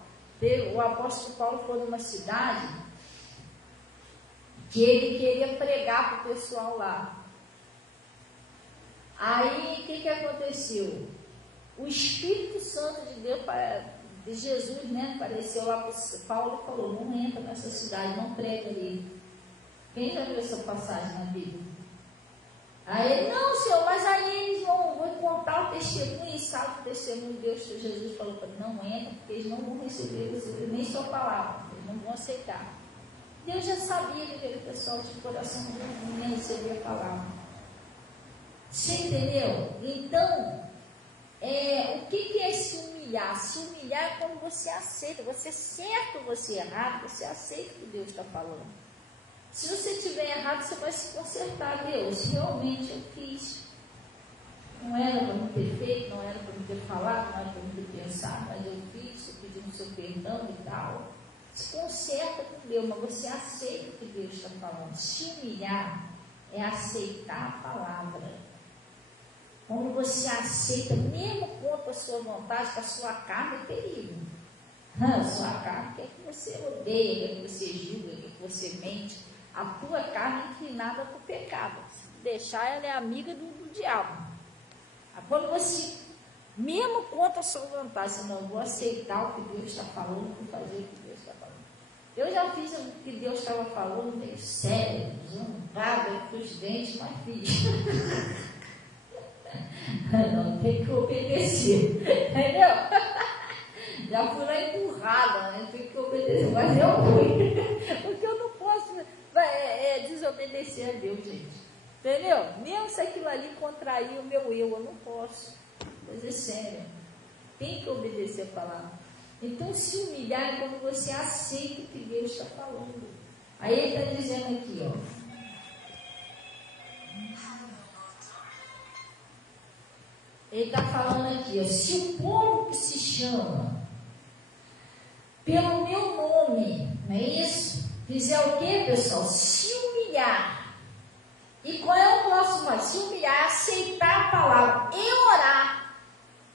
O apóstolo Paulo foi numa cidade que ele queria pregar para o pessoal lá. Aí, o que aconteceu? O Espírito Santo de Deus, de Jesus, né, apareceu lá para Paulo e falou, não entra nessa cidade, não prega ali. Quem já viu essa passagem na Bíblia? Aí ele, não, Senhor, mas aí eles vão contar o testemunho, e sabe o testemunho de Deus que Jesus falou para ele, não entra, porque eles não vão receber nem sua palavra, eles não vão aceitar. Deus já sabia que aquele pessoal de coração não ia receber a palavra. Você entendeu? Então, o que é se humilhar? Se humilhar é quando você aceita, você certo, você errado, você aceita o que Deus está falando. Se você estiver errado, você vai se consertar. Deus, realmente eu fiz. Não era para me ter feito, não era para me ter falado, não era para me ter pensado, mas eu fiz, eu pedi o seu perdão e tal. Se conserta com Deus, mas você aceita o que Deus está falando. Se humilhar é aceitar a palavra. Quando você aceita, mesmo contra a sua vontade, com a sua carne é perigo. A sua carne quer que você odeia, quer que você julga, quer que você mente. A tua carne é inclinada para o pecado. Se deixar, ela é amiga do diabo. Quando você, mesmo contra a sua vontade, você não vou aceitar o que Deus está falando, vou fazer o que Deus está falando. Eu já fiz o que Deus estava falando, meio sério, zangado entre os dentes, mas fiz. Não, tem que obedecer. Entendeu? Já fui lá empurrada, né? Tem que obedecer, mas eu fui. Porque eu não posso desobedecer a Deus, gente. Entendeu? Mesmo se aquilo ali contrair o meu eu não posso. Coisa é séria. Tem que obedecer a palavra. Então, se humilhar é quando você aceita o que Deus está falando. Aí ele está dizendo aqui, ó. Ele está falando aqui, ó. Se o povo que se chama pelo meu nome, não é isso? Fizer o que, pessoal? Se humilhar. E qual é o próximo mais? Se humilhar, aceitar a palavra e orar.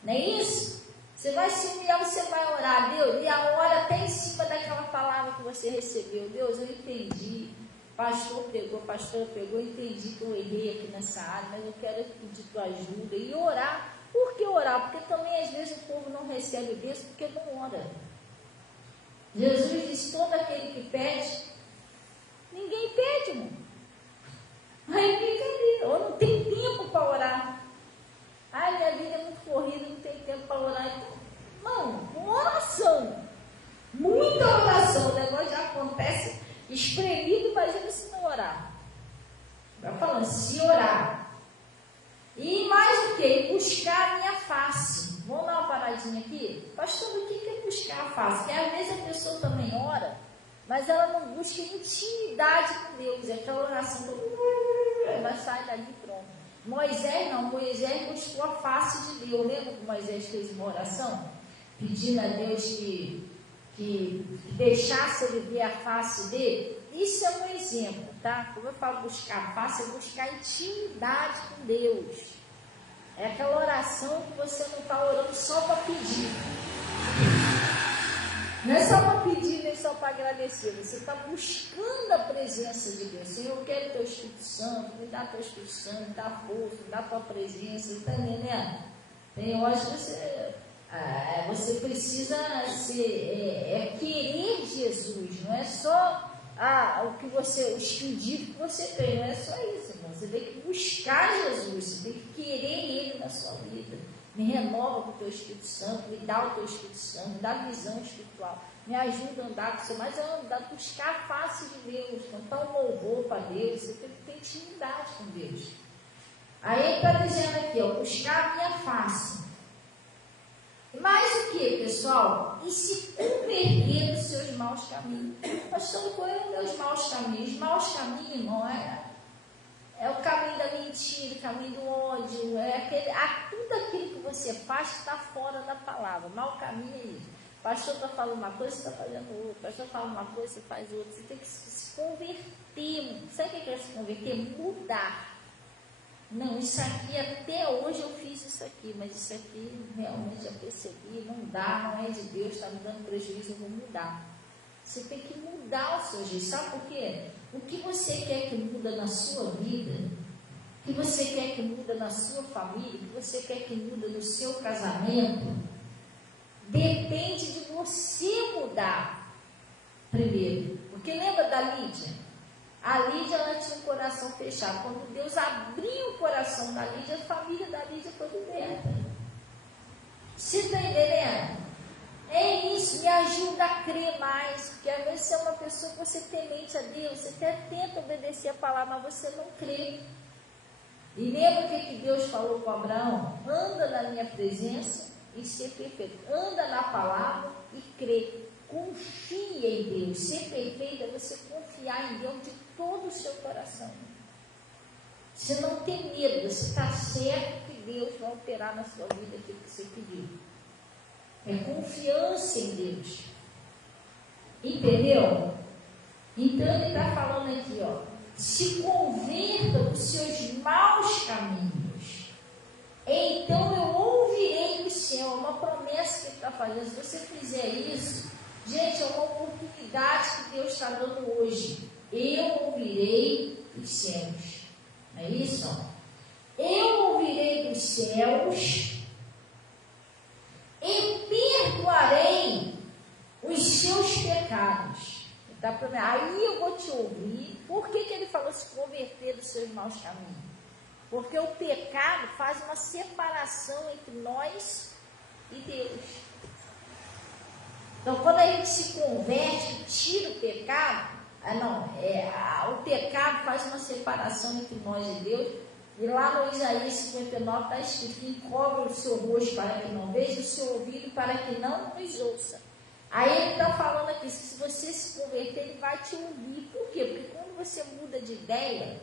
Não é isso? Você vai se humilhar, você vai orar, Deus, e a hora até em cima daquela palavra que você recebeu. Deus, eu entendi. Pastor pegou, entendi que eu errei aqui nessa área, mas eu quero pedir tua ajuda. E orar. Por que orar? Porque também às vezes o povo não recebe bênção porque não ora. Jesus diz, todo aquele que pede, ninguém pede, irmão. Aí fica ali, eu não tenho tempo para orar. Ai, minha vida é muito corrida, não tenho tempo para orar. Então, mano, oração, muita oração, o negócio já acontece espremido, imagina se não orar. Vai falando, se orar. E mais o que? Buscar a minha face. Vamos dar uma paradinha aqui? Pastor, o que é buscar a face? Porque às vezes a pessoa também ora, mas ela não busca intimidade com Deus. É aquela oração que ela sai dali e pronto. Moisés não, Moisés buscou a face de Deus. Lembra que Moisés fez uma oração? Pedindo a Deus que deixasse ele ver a face dele. Isso é um exemplo, tá? Como eu falo buscar a face, é buscar intimidade com Deus. É aquela oração que você não está orando só para pedir. Não é só para pedir, nem só para agradecer. Você está buscando a presença de Deus. Senhor, eu quero teu Espírito Santo, me dá teu Espírito Santo, me dá força, me dá tua presença. Está entendendo? Tem horas que você precisa querer Jesus. Não é só o que você, os pedidos que você tem. Não é só isso, irmão. Você tem que buscar Jesus, você tem que querer Ele na sua vida. Me renova com o teu Espírito Santo, me dá o teu Espírito Santo, me dá visão espiritual, me ajuda a andar com você, mas a buscar a face de Deus, cantar um louvor para Deus, você tem que ter intimidade com Deus. Aí ele está dizendo aqui, ó, buscar a minha face. Mais o que, pessoal? E se converter dos seus maus caminhos. Pastor, qual é os meus maus caminhos? Os maus caminhos não é o caminho da mentira, o caminho do ódio, tudo aquilo que você faz está fora da palavra. Mau caminho é isso. O pastor está falando uma coisa, você está fazendo outra. O pastor fala uma coisa, você faz outra. Você tem que se converter. Sabe o que é se converter? Mudar. Não, isso aqui, até hoje eu fiz isso aqui, mas isso aqui realmente eu percebi, não dá, não é de Deus, está me dando prejuízo, eu vou mudar. Você tem que mudar o seu jeito. Sabe por quê? O que você quer que muda na sua vida, o que você quer que muda na sua família, o que você quer que muda no seu casamento, depende de você mudar primeiro. Porque lembra da Lídia? A Lídia, ela tinha um coração fechado. Quando Deus abriu o coração da Lídia, a família da Lídia foi liberta. Você está entendendo? É isso, me ajuda a crer mais. Porque às vezes você é uma pessoa que você temente a Deus, você até tenta obedecer a palavra, mas você não crê. E lembra o que Deus falou com Abraão? Anda na minha presença e ser perfeito. Anda na palavra e crê. Confia em Deus. Ser perfeito é você confiar em Deus de todo o seu coração. Você não tem medo, você está certo que Deus vai operar na sua vida aquilo que você pediu. É confiança em Deus. Entendeu? Então ele está falando aqui, ó. Se converta dos seus maus caminhos. Então eu ouvirei do céu. É uma promessa que ele está fazendo. Se você fizer isso, gente, é uma oportunidade que Deus está dando hoje. Eu ouvirei dos céus. Não é isso? Eu ouvirei dos céus e perdoarei os seus pecados. Aí eu vou te ouvir. Por que ele falou se converter dos seus maus caminhos? Porque o pecado faz uma separação entre nós e Deus. Então, quando a gente se converte, tira o pecado, o pecado faz uma separação entre nós e Deus. E lá no Isaías 59 está escrito: encobre o seu rosto para que não veja, o seu ouvido para que não nos ouça. Aí ele está falando aqui, se você se converter, ele vai te ouvir. Por quê? Porque quando você muda de ideia,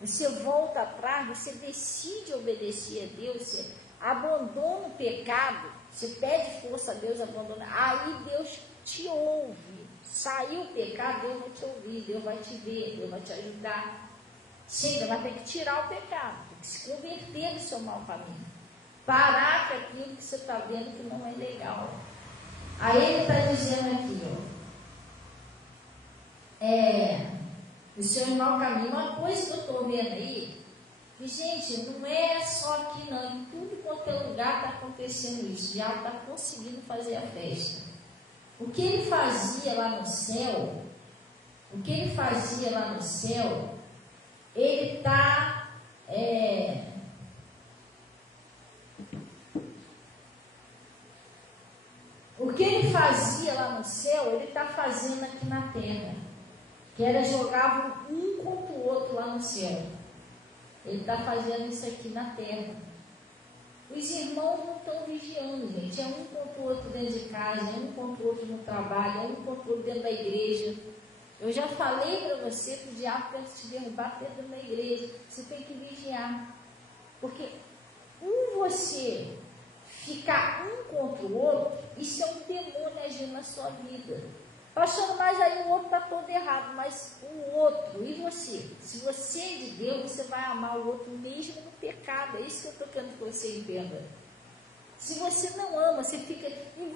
você volta atrás, você decide obedecer a Deus, você abandona o pecado, você pede força a Deus, abandona, aí Deus te ouve. Saiu o pecado, Deus vai te ouvir, Deus vai te ver, Deus vai te ajudar. Sim, você vai ter que tirar o pecado, tem que se converter do seu mau caminho. Parar com aquilo que você está vendo que não é legal. Aí ele está dizendo aqui, ó, o seu mau caminho. Uma coisa que eu estou vendo aí, que, gente, não é só aqui não, em tudo quanto é lugar está acontecendo isso. Já está conseguindo fazer a festa. O que ele fazia lá no céu, ele está o que ele fazia lá no céu, ele está fazendo aqui na terra, que era jogar um contra o outro lá no céu. Ele está fazendo isso aqui na terra. Os irmãos não estão vigiando, gente. É um contra o outro dentro de casa, é um contra o outro no trabalho, é um contra o outro dentro da igreja. Eu já falei para você que o diabo quer te derrubar dentro da igreja. Você tem que vigiar. Porque você ficar um contra o outro, isso é um demônio agindo na sua vida. Pastor, mas aí o outro está todo errado. Mas o outro, e você? Se você é de Deus, você vai amar o outro mesmo no pecado. É isso que eu estou querendo que você entenda. Se você não ama, você fica...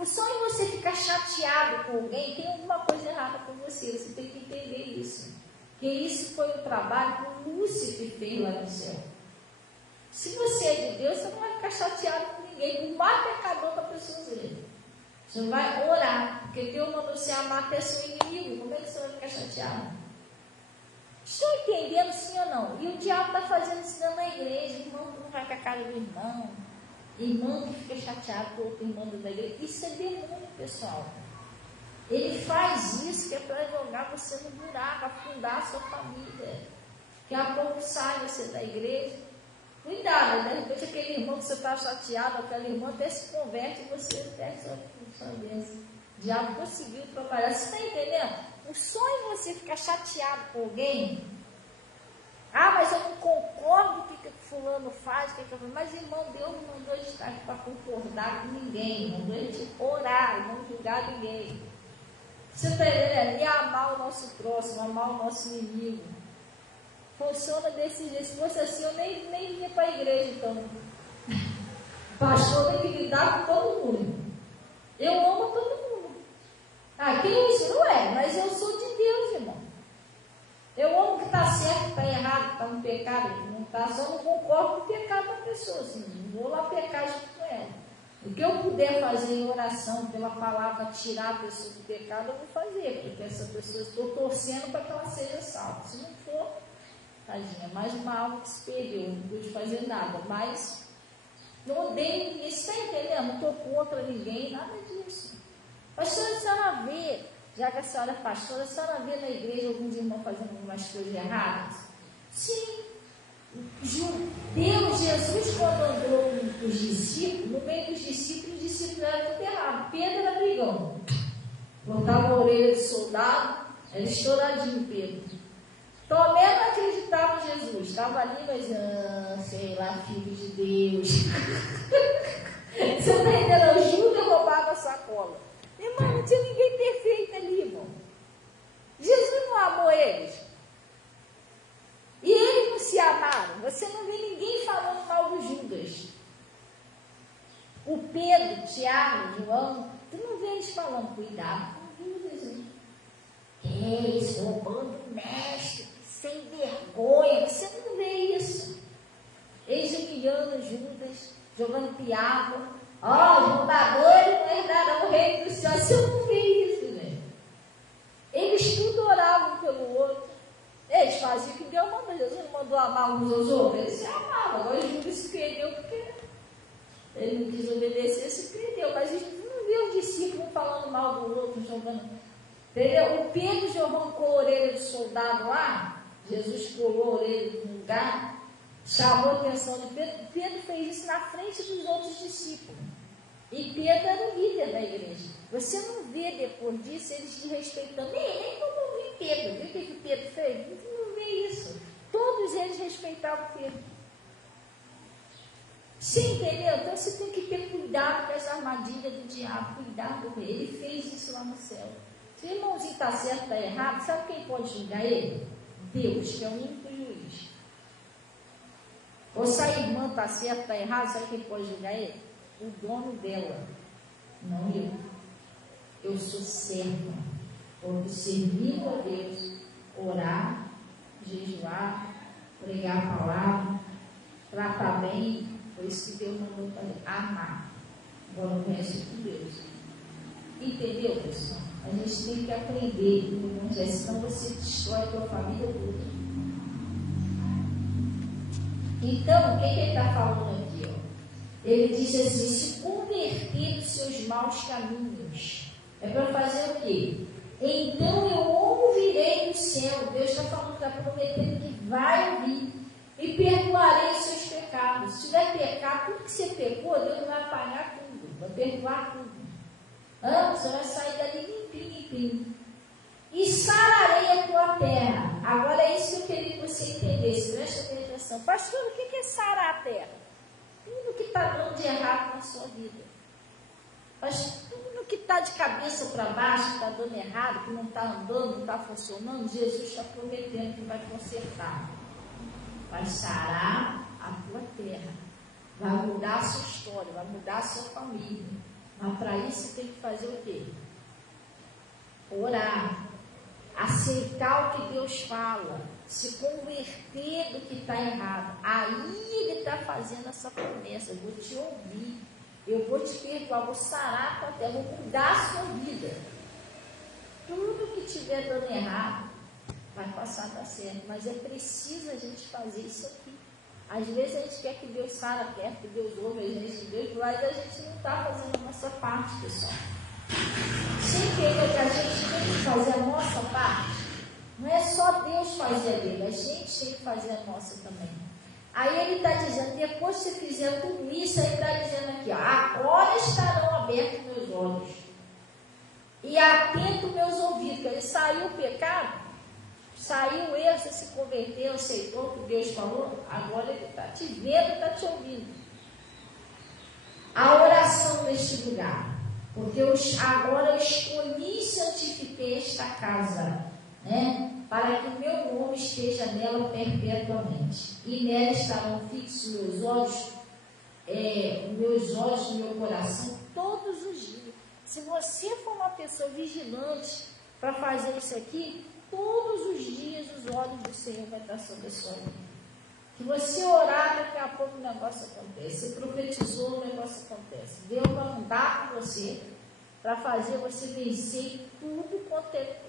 Só em você ficar chateado com alguém, tem alguma coisa errada com você. Você tem que entender isso. Porque isso foi o trabalho que o Lúcifer fez lá no céu. Se você é de Deus, você não vai ficar chateado com ninguém. O mais pecador que a pessoa seja. Você vai orar. Porque Deus mandou você amar até seu inimigo. Como é que você vai ficar chateado? Estão entendendo sim ou não? E o diabo está fazendo isso na igreja. Irmão que não vai com a cara do irmão. Irmão que fica chateado com o outro irmão da igreja. Isso é demônio, pessoal. Ele faz isso que é para jogar você no buraco, afundar a sua família. Daqui a pouco sai você da igreja. Cuidado, né? De repente aquele irmão que você está chateado, aquela irmã até se converte e você perde sua bênção. O diabo conseguiu trabalhar. Você está entendendo? O sonho é você ficar chateado com alguém. Ah, mas eu não concordo com o que fulano faz, mas irmão, Deus não mandou a gente estar aqui para concordar com ninguém, mandou a gente orar, não julgar ninguém. Você está entendendo? E amar o nosso próximo, amar o nosso inimigo. Funciona desse jeito. Se fosse assim, eu nem ia para a igreja, então. Pastor tem que lidar com todo mundo. Eu amo todo mundo. Ah, quem isso? Não é, mas eu sou de Deus, irmão. Eu amo que está certo, que está errado, que está no pecado, que não está, só não concordo com o pecado da pessoa, assim, não vou lá pecar junto com ela. O que eu puder fazer em oração, pela palavra, tirar a pessoa do pecado, eu vou fazer, porque essa pessoa, estou torcendo para que ela seja salva. Se não for, tadinha, mais uma alma que se perdeu, não pude fazer nada, mas não odeio ninguém, você está entendendo? Não estou contra ninguém, nada disso. Pastora, a senhora vê, já que a senhora é pastora, a senhora vê na igreja alguns irmãos fazendo algumas coisas erradas? Sim. Deus, Jesus, quando andou com os discípulos, no meio dos discípulos, os discípulos eram tudo errado. Pedro era brigão. Botava a orelha do soldado, era estouradinho Pedro. Tomé não acreditava em Jesus. Estava ali, mas, sei lá, filho de Deus. Você está entendendo? Judas roubava a sacola. Irmão, não tinha ninguém perfeito ali, irmão. Jesus não amou eles. E eles não se amaram. Você não vê ninguém falando mal do Judas. O Pedro, Tiago, João, tu não vê eles falando, cuidado com o Judas. Eles roubando o mestre, sem vergonha. Você não vê isso. Eles humilhando Judas, jogando piada. Os roubadores não herdarão o reino do céu. Você não vê isso, né? Eles tudo oravam pelo outro. Eles faziam o que Deus mandou. Jesus não mandou amar uns aos outros. Eles se amavam. Agora Judas se perdeu porque ele não quis obedecer, se perdeu. Mas a gente não vê os discípulos falando mal do outro, jogando. Entendeu? O Pedro arrancou a orelha do soldado lá. Jesus colou a orelha no lugar. Chamou a atenção de Pedro. Pedro fez isso na frente dos outros discípulos. E Pedro era o líder da igreja. Você não vê depois disso eles desrespeitando. Nem como eu vi Pedro. Viu o que Pedro fez? Não vê isso. Todos eles respeitavam Pedro. Você entendeu? Então você tem que ter cuidado com as armadilhas do diabo. Cuidado com ele. Ele fez isso lá no céu. Se o irmãozinho está certo ou está errado, sabe quem pode julgar ele? Deus, que é o único juiz. Ou se a irmã está certa ou está errada, sabe quem pode julgar ele? O dono dela, não eu. Eu sou serva. Quando servir a Deus, orar, jejuar, pregar a palavra, tratar bem, foi isso que Deus mandou fazer, amar. Agora o resto com Deus. Entendeu, pessoal? A gente tem que aprender, senão você destrói a tua família toda. Então, o que ele está falando aqui? Ele diz assim, se converter dos seus maus caminhos. É para fazer o quê? Então eu ouvirei do céu. Deus está falando, está prometendo que vai ouvir. E perdoarei os seus pecados. Se tiver pecado, tudo que você pecou, Deus vai apagar tudo. Vai perdoar tudo. Você vai sair dali limpinho. E sararei a tua terra. Agora é isso que eu queria que você entendesse. Presta atenção. Pastor, o que é sarar a terra? Tudo que está dando de errado na sua vida. Mas tudo que está de cabeça para baixo, que está dando errado, que não está andando, não está funcionando, Jesus está prometendo que vai consertar. Vai sarar a tua terra. Vai mudar a sua história, vai mudar a sua família. Mas para isso você tem que fazer o quê? Orar. Aceitar o que Deus fala. Se converter do que está errado. Aí Ele está fazendo essa promessa. Eu vou te ouvir. Eu vou te perdoar. Vou sarar a tua terra. Vou mudar a sua vida. Tudo que estiver dando errado. vai passar a dar certo. Mas é preciso a gente fazer isso aqui. Às vezes a gente quer que Deus fale perto, que Deus ouve a gente, mas a gente não está fazendo a nossa parte, pessoal. Sem querer que a gente tem que fazer a nossa parte, não é só Deus fazer a dele, a gente tem que fazer a nossa também. Aí ele está dizendo, depois que você fizer tudo isso, ele está dizendo aqui, ó, agora estarão abertos meus olhos e atento meus ouvidos. Ele saiu o pecado, saiu o erro, você se converteu, aceitou o que Deus falou, agora ele está te vendo, está te ouvindo. A oração neste lugar, porque agora eu escolhi e santifiquei esta casa, né? Para que o meu nome esteja nela perpetuamente. E nela estarão fixos meus olhos, no meu coração, todos os dias. Se você for uma pessoa vigilante para fazer isso aqui, todos os dias os olhos do Senhor vão estar sobre a sua vida. Se você orar, daqui a pouco o negócio acontece. Você profetizou, o negócio acontece. Deus vai andar com você para fazer você vencer tudo quanto é.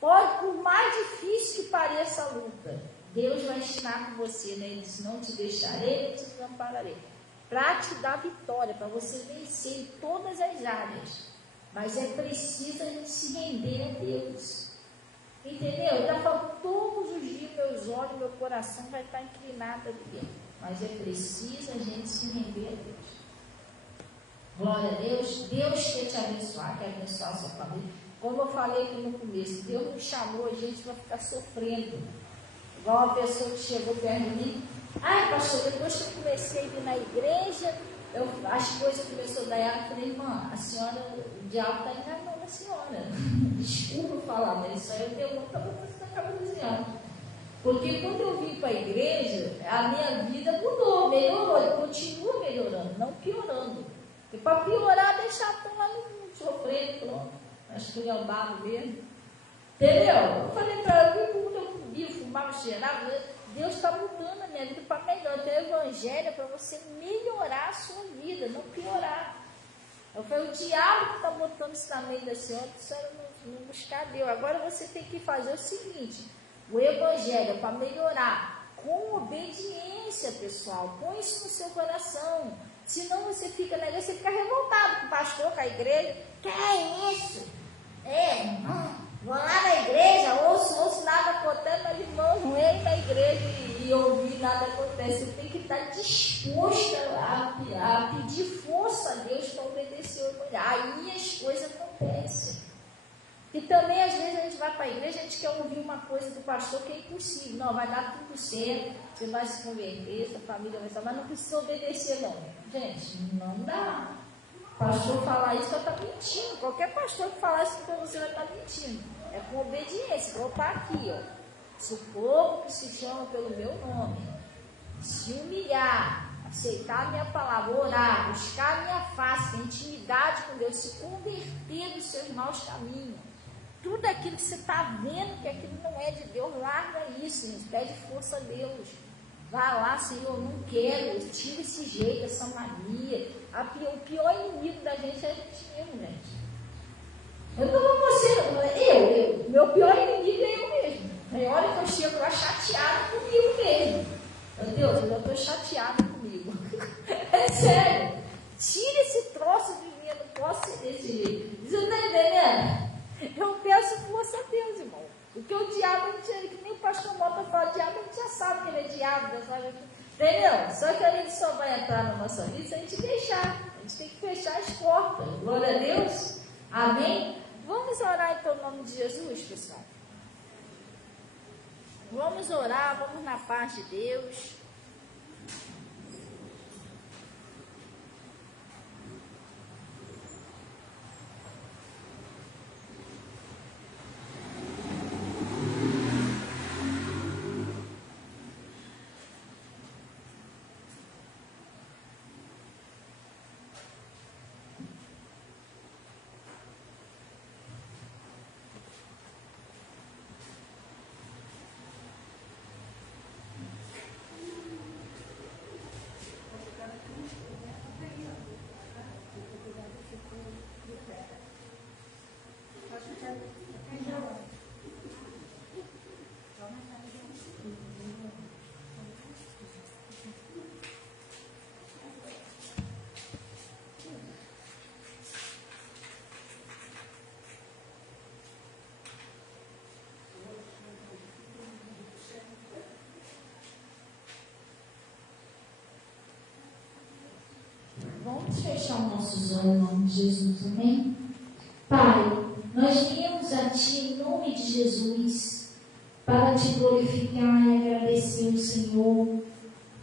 Pode, por mais difícil que pareça a luta, Deus vai estar com você, né? Ele diz, não te deixarei, nem te desampararei. Para te dar vitória, para você vencer em todas as áreas. Mas é preciso a gente se render a Deus. Entendeu? Está falando todos os dias, meus olhos, meu coração vai estar inclinado a Deus. Mas é preciso a gente se render a Deus. Glória a Deus. Deus quer te abençoar, quer abençoar a sua família. Como eu falei aqui no começo, Deus não chamou a gente para ficar sofrendo. Igual uma pessoa que chegou perto de mim. Ai, pastor, depois que eu comecei a vir na igreja, as coisas começaram a dar errado. Eu falei, irmã, a senhora, o diabo está enganando a senhora. Desculpa falar, mas isso aí eu pergunto para você que acaba dizendo. Porque quando eu vim para a igreja, a minha vida mudou, melhorou, e continua melhorando, não piorando. E para piorar, deixar por lá no mundo, sofrendo, pronto. Acho que eu andava mesmo. Entendeu? Eu falei para ela, quando eu comia, fumava, cheirava, Deus está mudando a minha vida para melhor. Então, o evangelho é para você melhorar a sua vida, não piorar. Eu falei, o diabo que está botando isso na mente da senhora, a senhora não buscar Deus. Agora você tem que fazer o seguinte, o evangelho é para melhorar, com obediência, pessoal. Põe isso no seu coração. Senão você fica na igreja, você fica revoltado com o pastor, com a igreja. Que é isso? Vou lá na igreja, ouço nada acontece, mas irmão, não é ir na igreja e ouvir nada acontece. Você tem que estar disposto a pedir força a Deus para obedecer o evangelho. Aí as coisas acontecem. E também, às vezes, a gente vai para a igreja, a gente quer ouvir uma coisa do pastor que é impossível. Não, vai dar tudo certo, você vai se converter, sua família vai estar, mas não precisa obedecer, não. Gente, não dá. O pastor falar isso, está mentindo. Qualquer pastor que falar isso para você vai estar mentindo. É com obediência. Vou estar aqui, ó. Se o povo que se chama pelo meu nome se humilhar, aceitar a minha palavra, orar, buscar a minha face, a intimidade com Deus, se converter dos seus maus caminhos, tudo aquilo que você está vendo que aquilo não é de Deus, larga isso, gente. Pede força a Deus. Vá lá, Senhor, não quero, tira esse jeito, essa mania. O pior inimigo da gente é a gente mesmo, gente. Eu não vou você, meu pior inimigo é eu mesmo. Tem hora que eu chego lá chateada comigo mesmo. Meu Deus, eu estou chateada comigo. É sério. Tira esse troço de mim, eu não posso ser desse jeito. Você está entendendo? Eu peço força a Deus, irmão. Porque o diabo, que nem o pastor Mota fala, o diabo a gente já sabe que ele é diabo, entendeu? Só que a gente só vai entrar na nossa vida se a gente deixar. A gente tem que fechar as portas. Glória a Deus. Amém? Vamos orar então, em nome de Jesus, pessoal. Vamos orar, vamos na paz de Deus. Vamos fechar os nossos olhos em nome de Jesus, amém? Pai, nós viemos a Ti em nome de Jesus para Te glorificar e agradecer ao Senhor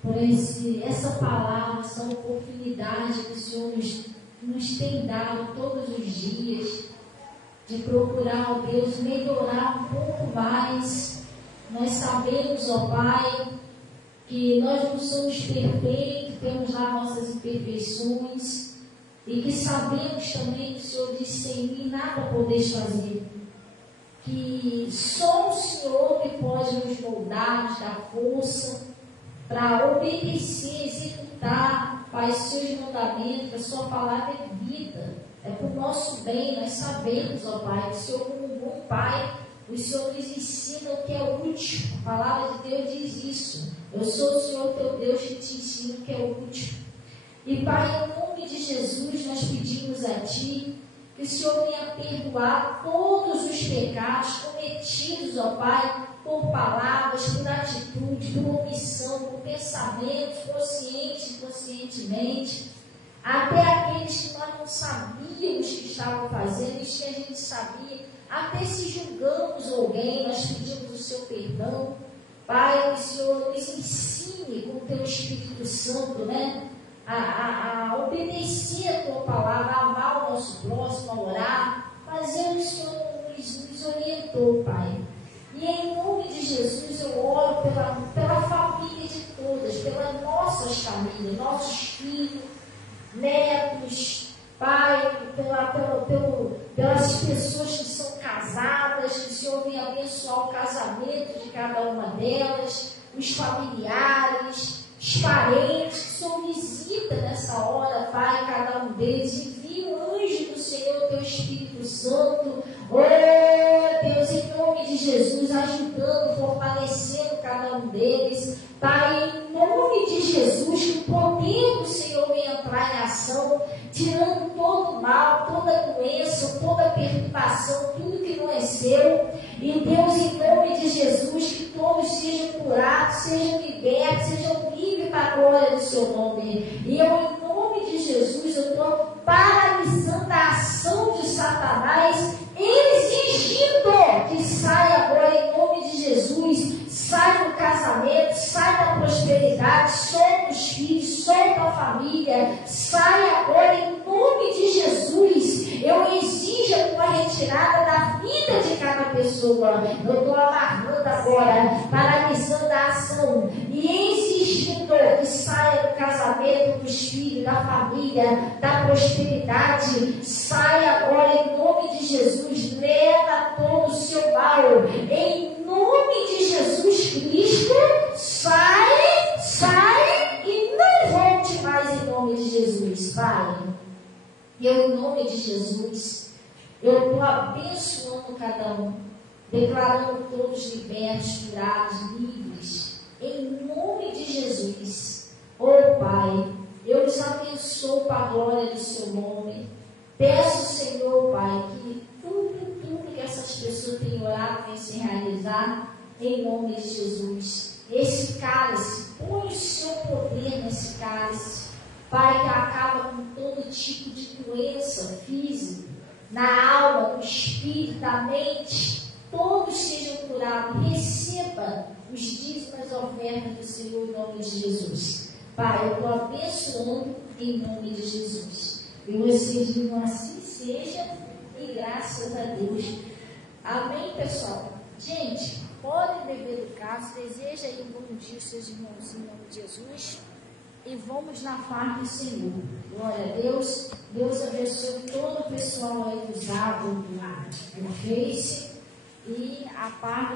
por essa palavra, essa oportunidade que o Senhor nos tem dado todos os dias de procurar, ó Deus, melhorar um pouco mais. Nós sabemos, ó Pai, que nós não somos perfeitos, temos lá nossas imperfeições, e que sabemos também que o Senhor disse: sem mim nada podeis fazer, que só o Senhor que pode nos moldar, nos dar força para obedecer, executar, Pai, os seus mandamentos. A sua palavra é vida, é para o nosso bem. Nós sabemos, ó Pai, que o Senhor, como um bom Pai, o Senhor nos ensina o que é útil. A palavra de Deus diz isso: eu sou o Senhor teu Deus que te ensina o que é útil. E Pai, em nome de Jesus, nós pedimos a Ti que o Senhor venha perdoar todos os pecados cometidos, ó Pai, por palavras, por atitude, por omissão, por pensamentos, consciente e inconscientemente, até aqueles que nós não sabíamos que estavam fazendo, isso que a gente sabia, até se julgamos alguém, nós pedimos o Seu perdão. Pai, o Senhor nos ensine com o Teu Espírito Santo, né? A obedecer a Tua palavra, a amar o nosso próximo, a orar, fazer o que o Senhor nos orientou, Pai. E em nome de Jesus eu oro pela família de todas, pelas nossas famílias, nossos filhos, netos, Pai, pelas pessoas que são casadas, que o Senhor venha abençoar o casamento de cada uma delas, os familiares, os parentes, que o Senhor visita nessa hora, Pai, cada um deles, envia o anjo do Senhor, Teu Espírito Santo, Deus, em nome de Jesus, ajudando, fortalecendo cada um deles, Pai, em nome de Jesus, que o poder do Senhor venha entrar em ação, tirando todo o mal, toda a doença, toda a perturbação, tudo que não é seu. E Deus, em nome de Jesus, que todos sejam curados, sejam libertos, sejam livres para a glória do Seu nome. E eu, em nome de Jesus, eu estou paralisando a ação de Satanás, exigindo que saia agora em nome de Jesus. Sai do casamento, sai da prosperidade, solta os filhos, solta a família, sai agora em nome de Jesus. Eu exijo a Tua retirada da vida de cada pessoa. Eu estou amarrando agora, paralisando a ação e exigindo que saia do casamento, dos filhos, da família, da prosperidade. Sai agora em nome de Jesus. Leva todo o seu mal em nome de Jesus Cristo. Sai e não volte mais em nome de Jesus, Pai. Eu, em nome de Jesus, eu estou abençoando cada um, declarando todos libertos, curados, livres, em nome de Jesus. Oh Pai, eu os abençoo para a glória do Seu nome. Peço, Senhor, Pai, que tudo que essas pessoas têm orado venha se realizar, em nome de Jesus. Esse cálice, põe o Seu poder nesse cálice, Pai, que acaba com todo tipo de doença física, na alma, no espírito, na mente. Todos sejam curados. Receba os dízimos e as ofertas do Senhor em nome de Jesus. Pai, eu estou abençoando em nome de Jesus. E vocês digam assim seja, e graças a Deus. Amém, pessoal? Gente, podem beber do cálice. Deseja aí um bom dia aos seus irmãos em nome de Jesus. E vamos na paz do Senhor. Glória a Deus. Deus abençoe todo o pessoal aí do Zap, do Face. E a paz